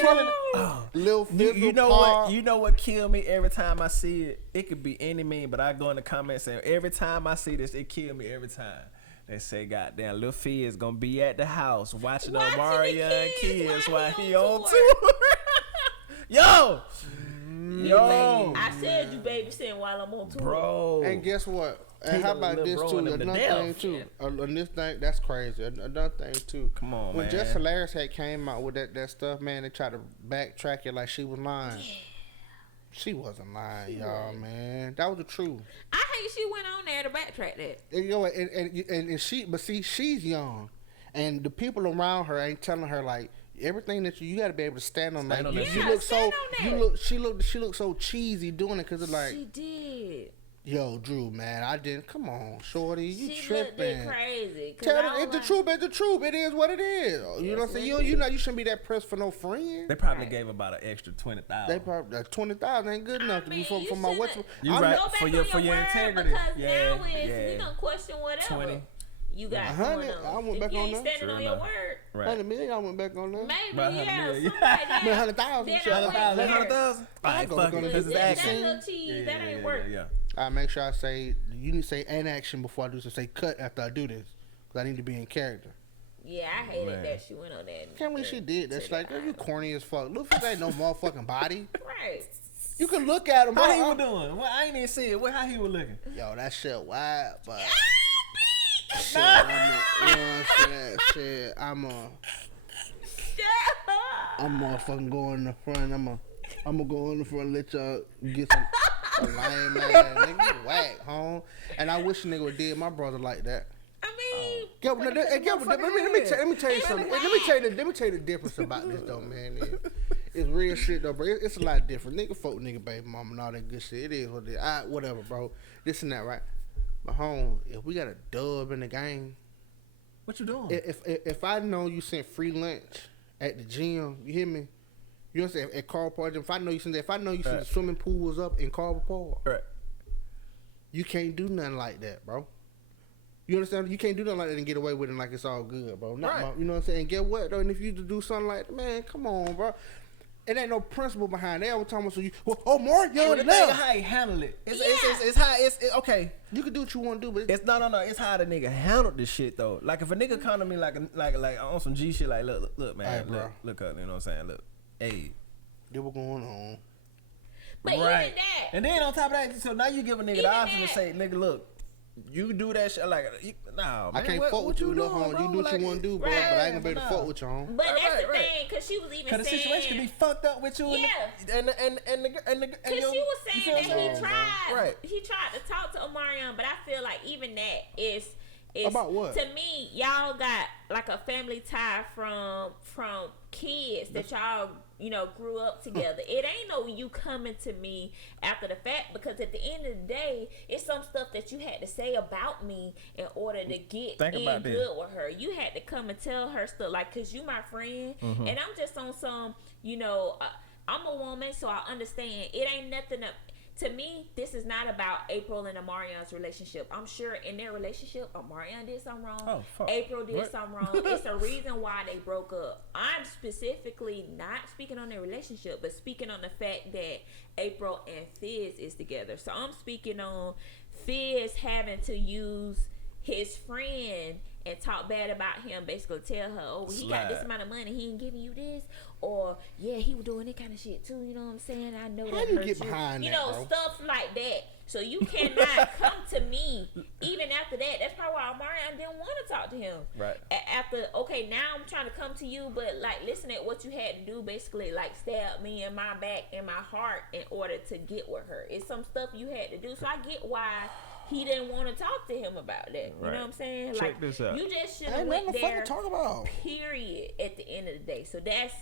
Little Fizzle Pop? You know what kill me every time I see it? It could be any meme, but I go in the comments and every time I see this, it kill me every time. They say, goddamn, Lil Fizz gonna be at the house watching Mario and kids while he on tour. Yo! I said you babysitting while I'm on tour. Bro. And guess what? And how about this too? Another thing too. On this thing, that's crazy. Another thing too. Come on, when man. Jess Hilarious had came out with that stuff, man, they tried to backtrack it like she was lying. Yeah. She wasn't lying, y'all, man. That was the truth. I hate she went on there to backtrack that. And, you know, and she, but see, she's young, and the people around her ain't telling her like everything that you got to be able to stand on. Like you look so, she looked so cheesy doing it because it's like she did. Yo, Drew, man, I didn't. Come on, shorty, you tripping? Looked crazy. Tell her it's the truth. It's the truth. It is what it is. You know what I'm saying? You know you shouldn't be that pressed for no friend. They probably gave about an extra 20,000. They probably 20,000 ain't good enough to be for my what? You right for your integrity. Because now we gonna question whatever. 20. You got 100. I went back on that. You ain't standing on your word. Right. 100 million. I went back on that. Maybe yeah. Somebody 100,000. 100,000. I go back on it because it's action. That ain't work. Yeah. I make sure I say, you need to say an action before I do, so say cut after I do this. Because I need to be in character. Yeah, I hated that she went on that. Can't believe she did. That's like, girl, you corny as fuck. Look, this ain't no motherfucking body. Right. You can look at him. How he was doing? Well, I ain't even see it. How he was looking? Yo, that shit wild, but... Shit, you know what I'm saying? Shit, I'm motherfucking go in the front. I'm gonna go in the front and let y'all get some lame ass nigga whack, home. And I wish a nigga would did my brother like that. I mean, let me tell you something. Let me tell you the difference about this though, man. It's real shit though, bro. It's a lot different. Nigga, baby mama, and all that good shit. It is what it is. Whatever, bro. This and that, right? But home, if we got a dub in the game, what you doing? If I know you sent free lunch at the gym, you hear me? You know what I'm saying? At Carl Park, if I know you sent the swimming pool was up in Carl Park, right? You can't do nothing like that, bro. You understand? You can't do nothing like that and get away with it like it's all good, bro. You know what I'm saying? And get what though? And if you do something like that, man, come on, bro. it ain't no principle behind it. They always talking about, so you, oh, Mark, Well, you're the the thing is left. how he handled it. It's okay. You can do what you want to do, but It's no. It's how the nigga handled this shit though. Like if a nigga come to me like on some G shit, like look, man, Hey, bro. look up, you know what I'm saying? Look, hey, this what going on. But even that, and then on top of that, so now you give a nigga the Even option to that. say, nigga, look, you do that shit like, nah, man, I can't what fuck with you, doing, little home. bro? You do what Like, you want to do, bro. Right. But I ain't gonna be able to Nah. fuck with you on. but that's Right, the right. thing, because she was even Cause the saying, situation could be fucked up with you, Yeah. and because she was saying that he tried, Right. he tried to talk to Omarion, but I feel like even that is About what? To me, y'all got like a family tie from kids that y'all grew up together. It ain't no you coming to me after the fact, because at the end of the day, it's some stuff that you had to say about me in order to get Think in about good this. with her. You had to come and tell her stuff, like, cause you my friend, Mm-hmm. and I'm just on some, I'm a woman, so I understand. It ain't nothing up. To me, this is not about April and Omarion's relationship. I'm sure in their relationship, Omarion did something wrong. Oh, fuck. April did What? something wrong. It's a reason why they broke up. I'm specifically not speaking on their relationship, but speaking on the fact that April and Fizz is together. So I'm speaking on Fizz having to use his friend and talk bad about him, basically tell her, oh, he got this Slide. amount of money, he ain't giving you this, or yeah, he was doing that kind of shit too, you know what I'm saying? I know How that you hurt get behind you that, know, bro? stuff like that. So you cannot come to me even after that. That's probably why Omarion didn't want to talk to him. Right. After, okay, now I'm trying to come to you, but like, listen at what you had to do, basically like stab me in my back and my heart in order to get with her. It's some stuff you had to do. So I get why he didn't want to talk to him about that. You Right. know what I'm saying? Check Like, this out. you just should Ain't have nothing went to there. fucking talk about. Period. At the end of the day, so that's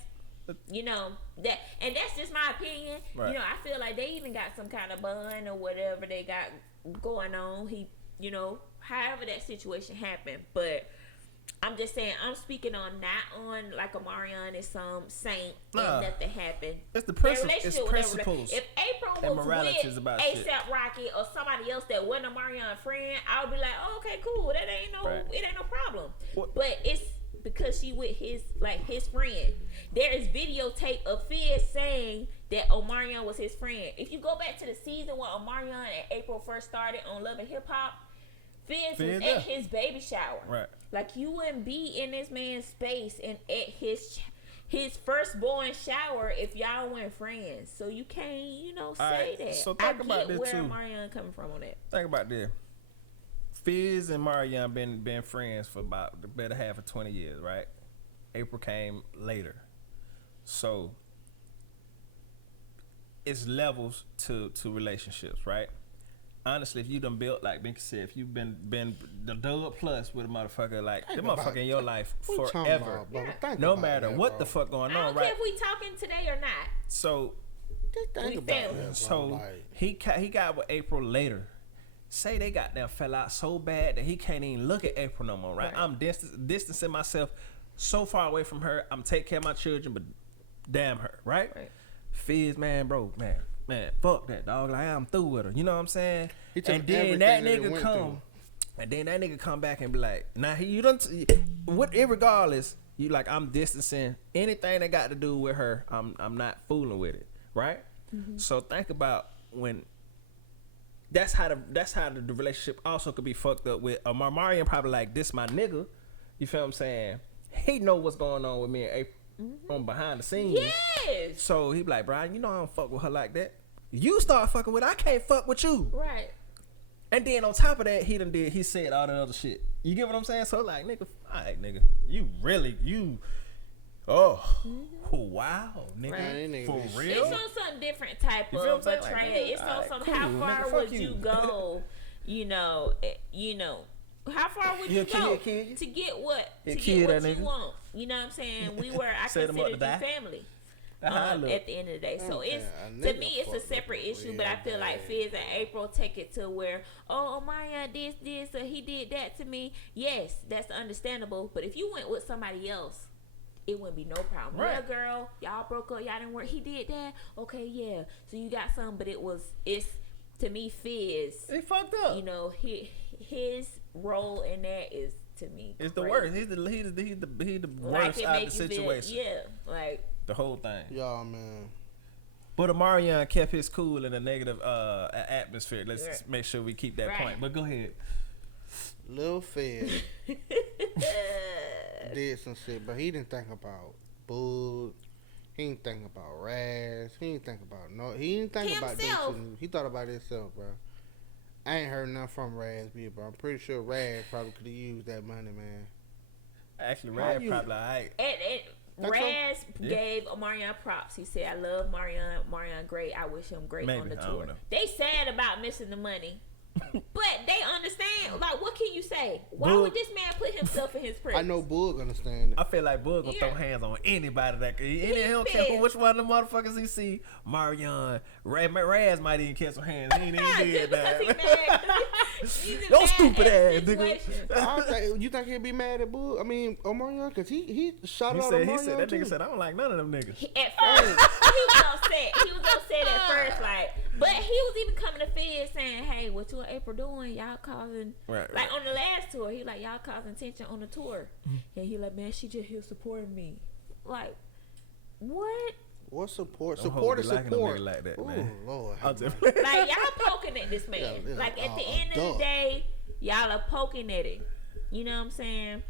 that's just my opinion. Right. I feel like they even got some kind of bond or whatever they got going on. However that situation happened, but I'm just saying, I'm speaking on not on like Omarion is some saint Nah. and nothing happened. It's the Their principle. It's relationship was never- principles. If April and was morality with is about shit. ASAP Rocky or somebody else that wasn't a Omarion friend, I would be like, oh, okay, cool. That ain't no, Right. it ain't no problem. What- But it's because she with his friend. There is videotape of Fizz saying that Omarion was his friend. If you go back to the season when Omarion and April first started on Love and Hip Hop, Fizz was Fizz at there. his baby shower. Right. Like, you wouldn't be in this man's space and at his firstborn shower if y'all weren't friends. So you can't, say Alright, that. so I think about get this where too. Omarion coming from on that. Think about this. Fizz and Marion been friends for about the better half of 20 years, right? April came later. So it's levels to relationships, right? Honestly, if you done built, like Binky said, if you've been the dub plus with a motherfucker, like the about motherfucker in your life What you talking forever, about, brother? Think no about matter that, what bro. the fuck going I don't on, care right? if we talking today or not. So Just think We about family. that, bro. So Like, he got with April later. Say they got them fell out so bad that he can't even look at April no more, right? Right. I'm distancing myself so far away from her. I'm taking care of my children, but damn her, right? Right. Fizz, man, bro, man, fuck that dog. Like, I'm through with her. You know what I'm saying? He took And then everything that that he nigga went come, through. and then that nigga come back and be like, nah, you don't. What? Irregardless, you like, I'm distancing anything that got to do with her. I'm not fooling with it, right? So think about when. That's how the relationship also could be fucked up with Marion. Probably like, this my nigga. You feel what I'm saying? He know what's going on with me and April from behind the scenes. Yes. So he be like, Brian, I don't fuck with her like that. You start fucking with her, I can't fuck with you. Right. And then on top of that, he said all the other shit. You get what I'm saying? So like, nigga, all right, nigga, wow, nigga, Right. Nigga, for this real. It's on some different type You feel of what I'm saying? Like, betrayal. nigga, It's on alright, some cool, how nigga, far fuck would you. you go? How far would He'll you go kill you? to get what He'll to kill get what that you nigga. want? You know what I'm saying? I Set him up to considered you die. family. That's how I look. At the end of the day, so Okay, it's a to nigga me it's a fucked up separate issue. But real I feel like bad. Fizz and April take it to where, oh, Omarion this or he did that to me. Yes, that's understandable. But if you went with somebody else, it wouldn't be no problem. Right. Yeah, girl, y'all broke up, y'all didn't work. He did that. Okay, yeah. So you got some, but it's to me Fizz. He fucked up. His role in that is to me. It's the crazy. worst. He's the Like worst it out of make the you feel, situation. yeah, like The whole thing. Y'all, man. But Omarion kept his cool in a negative atmosphere. Let's Right. make sure we keep that Right. point. But go ahead. Lil Fed did some shit, but he didn't think about Boog. He didn't think about Raz. He didn't think about He didn't think about Himself. that. He thought about himself, bro. I ain't heard nothing from Raz, bro. I'm pretty sure Raz probably could have used that money, man. Actually, How Rad you- probably alright. And Think so? Raz Yeah. gave Omarion props. He said, "I love Marion. Marion great. I wish him great Maybe, on the I don't tour." know. They sad about missing the money, but they understand. Like, what can you say? Why Boog- would this man put himself in his place? I know Boog understand it. I feel like Bug gonna Yeah. throw hands on anybody that he don't care pissed. who which one of the motherfuckers he see. Marion, Raz might even catch some hands. He ain't even did Because he that. mad. He's in Yo, bad stupid ass situation. You think he'd be mad at Boog? I mean, Omarion, because he shot He out said Omarion that too. nigga said I don't like none of them niggas. At first, he was upset. He was upset at first, like, but he was even coming to Fed saying, "Hey, what you and April doing? Y'all causing Right, like right. on the last tour. He like y'all causing tension on the tour, and he like, man, she just here supporting me. Like, what? What support? Don't Support hold is me liking a support. nigga like that, Ooh, man. Lord. I'll have just- mercy. Like y'all poking at this man. Yeah, Like at the a end of dog. the day, y'all are poking at him. You know what I'm saying?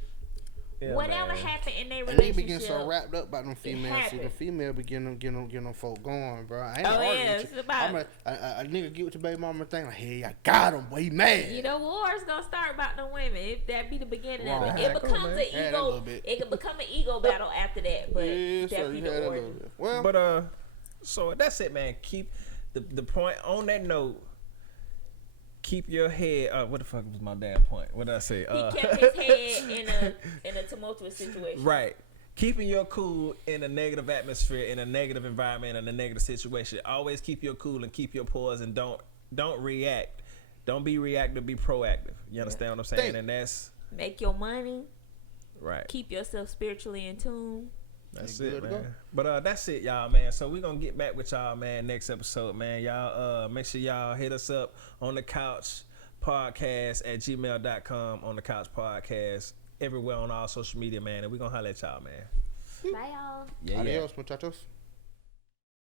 Yeah, Whatever man. happened in their And they relationship. be getting so wrapped up about them females. See, the happened. female be getting them folk going, bro. I ain't Oh, arguing yeah, with it's you. about- I'm a nigga get with your baby mama thing like, hey, I got him. Boy, he mad. You know, war's gonna start about the women. If that be the beginning Wrong. of it, Yeah, it come becomes on, an man. Yeah, that ego. little bit. It can become an ego battle after that. But Yes, that sir. be You the had that origin. little bit. Well, But so that's it, man. Keep the point on that note. Keep your head. What the fuck was my damn point? What did I say? He kept his head in a tumultuous situation. Right. Keeping your cool in a negative atmosphere, in a negative environment, in a negative situation. Always keep your cool and keep your pause and don't react. Don't be reactive, be proactive. You understand what I'm saying? Think. And that's Make your money. right. Keep yourself spiritually in tune. That's You it, good to go? man. But that's it, y'all, man. So we're gonna get back with y'all, man, next episode, man. Y'all make sure y'all hit us up on the couch podcast at gmail.com, on the couch podcast, everywhere on all social media, man. And we're gonna holler at y'all, man. Bye, y'all. Yeah, yeah. adios, muchachos.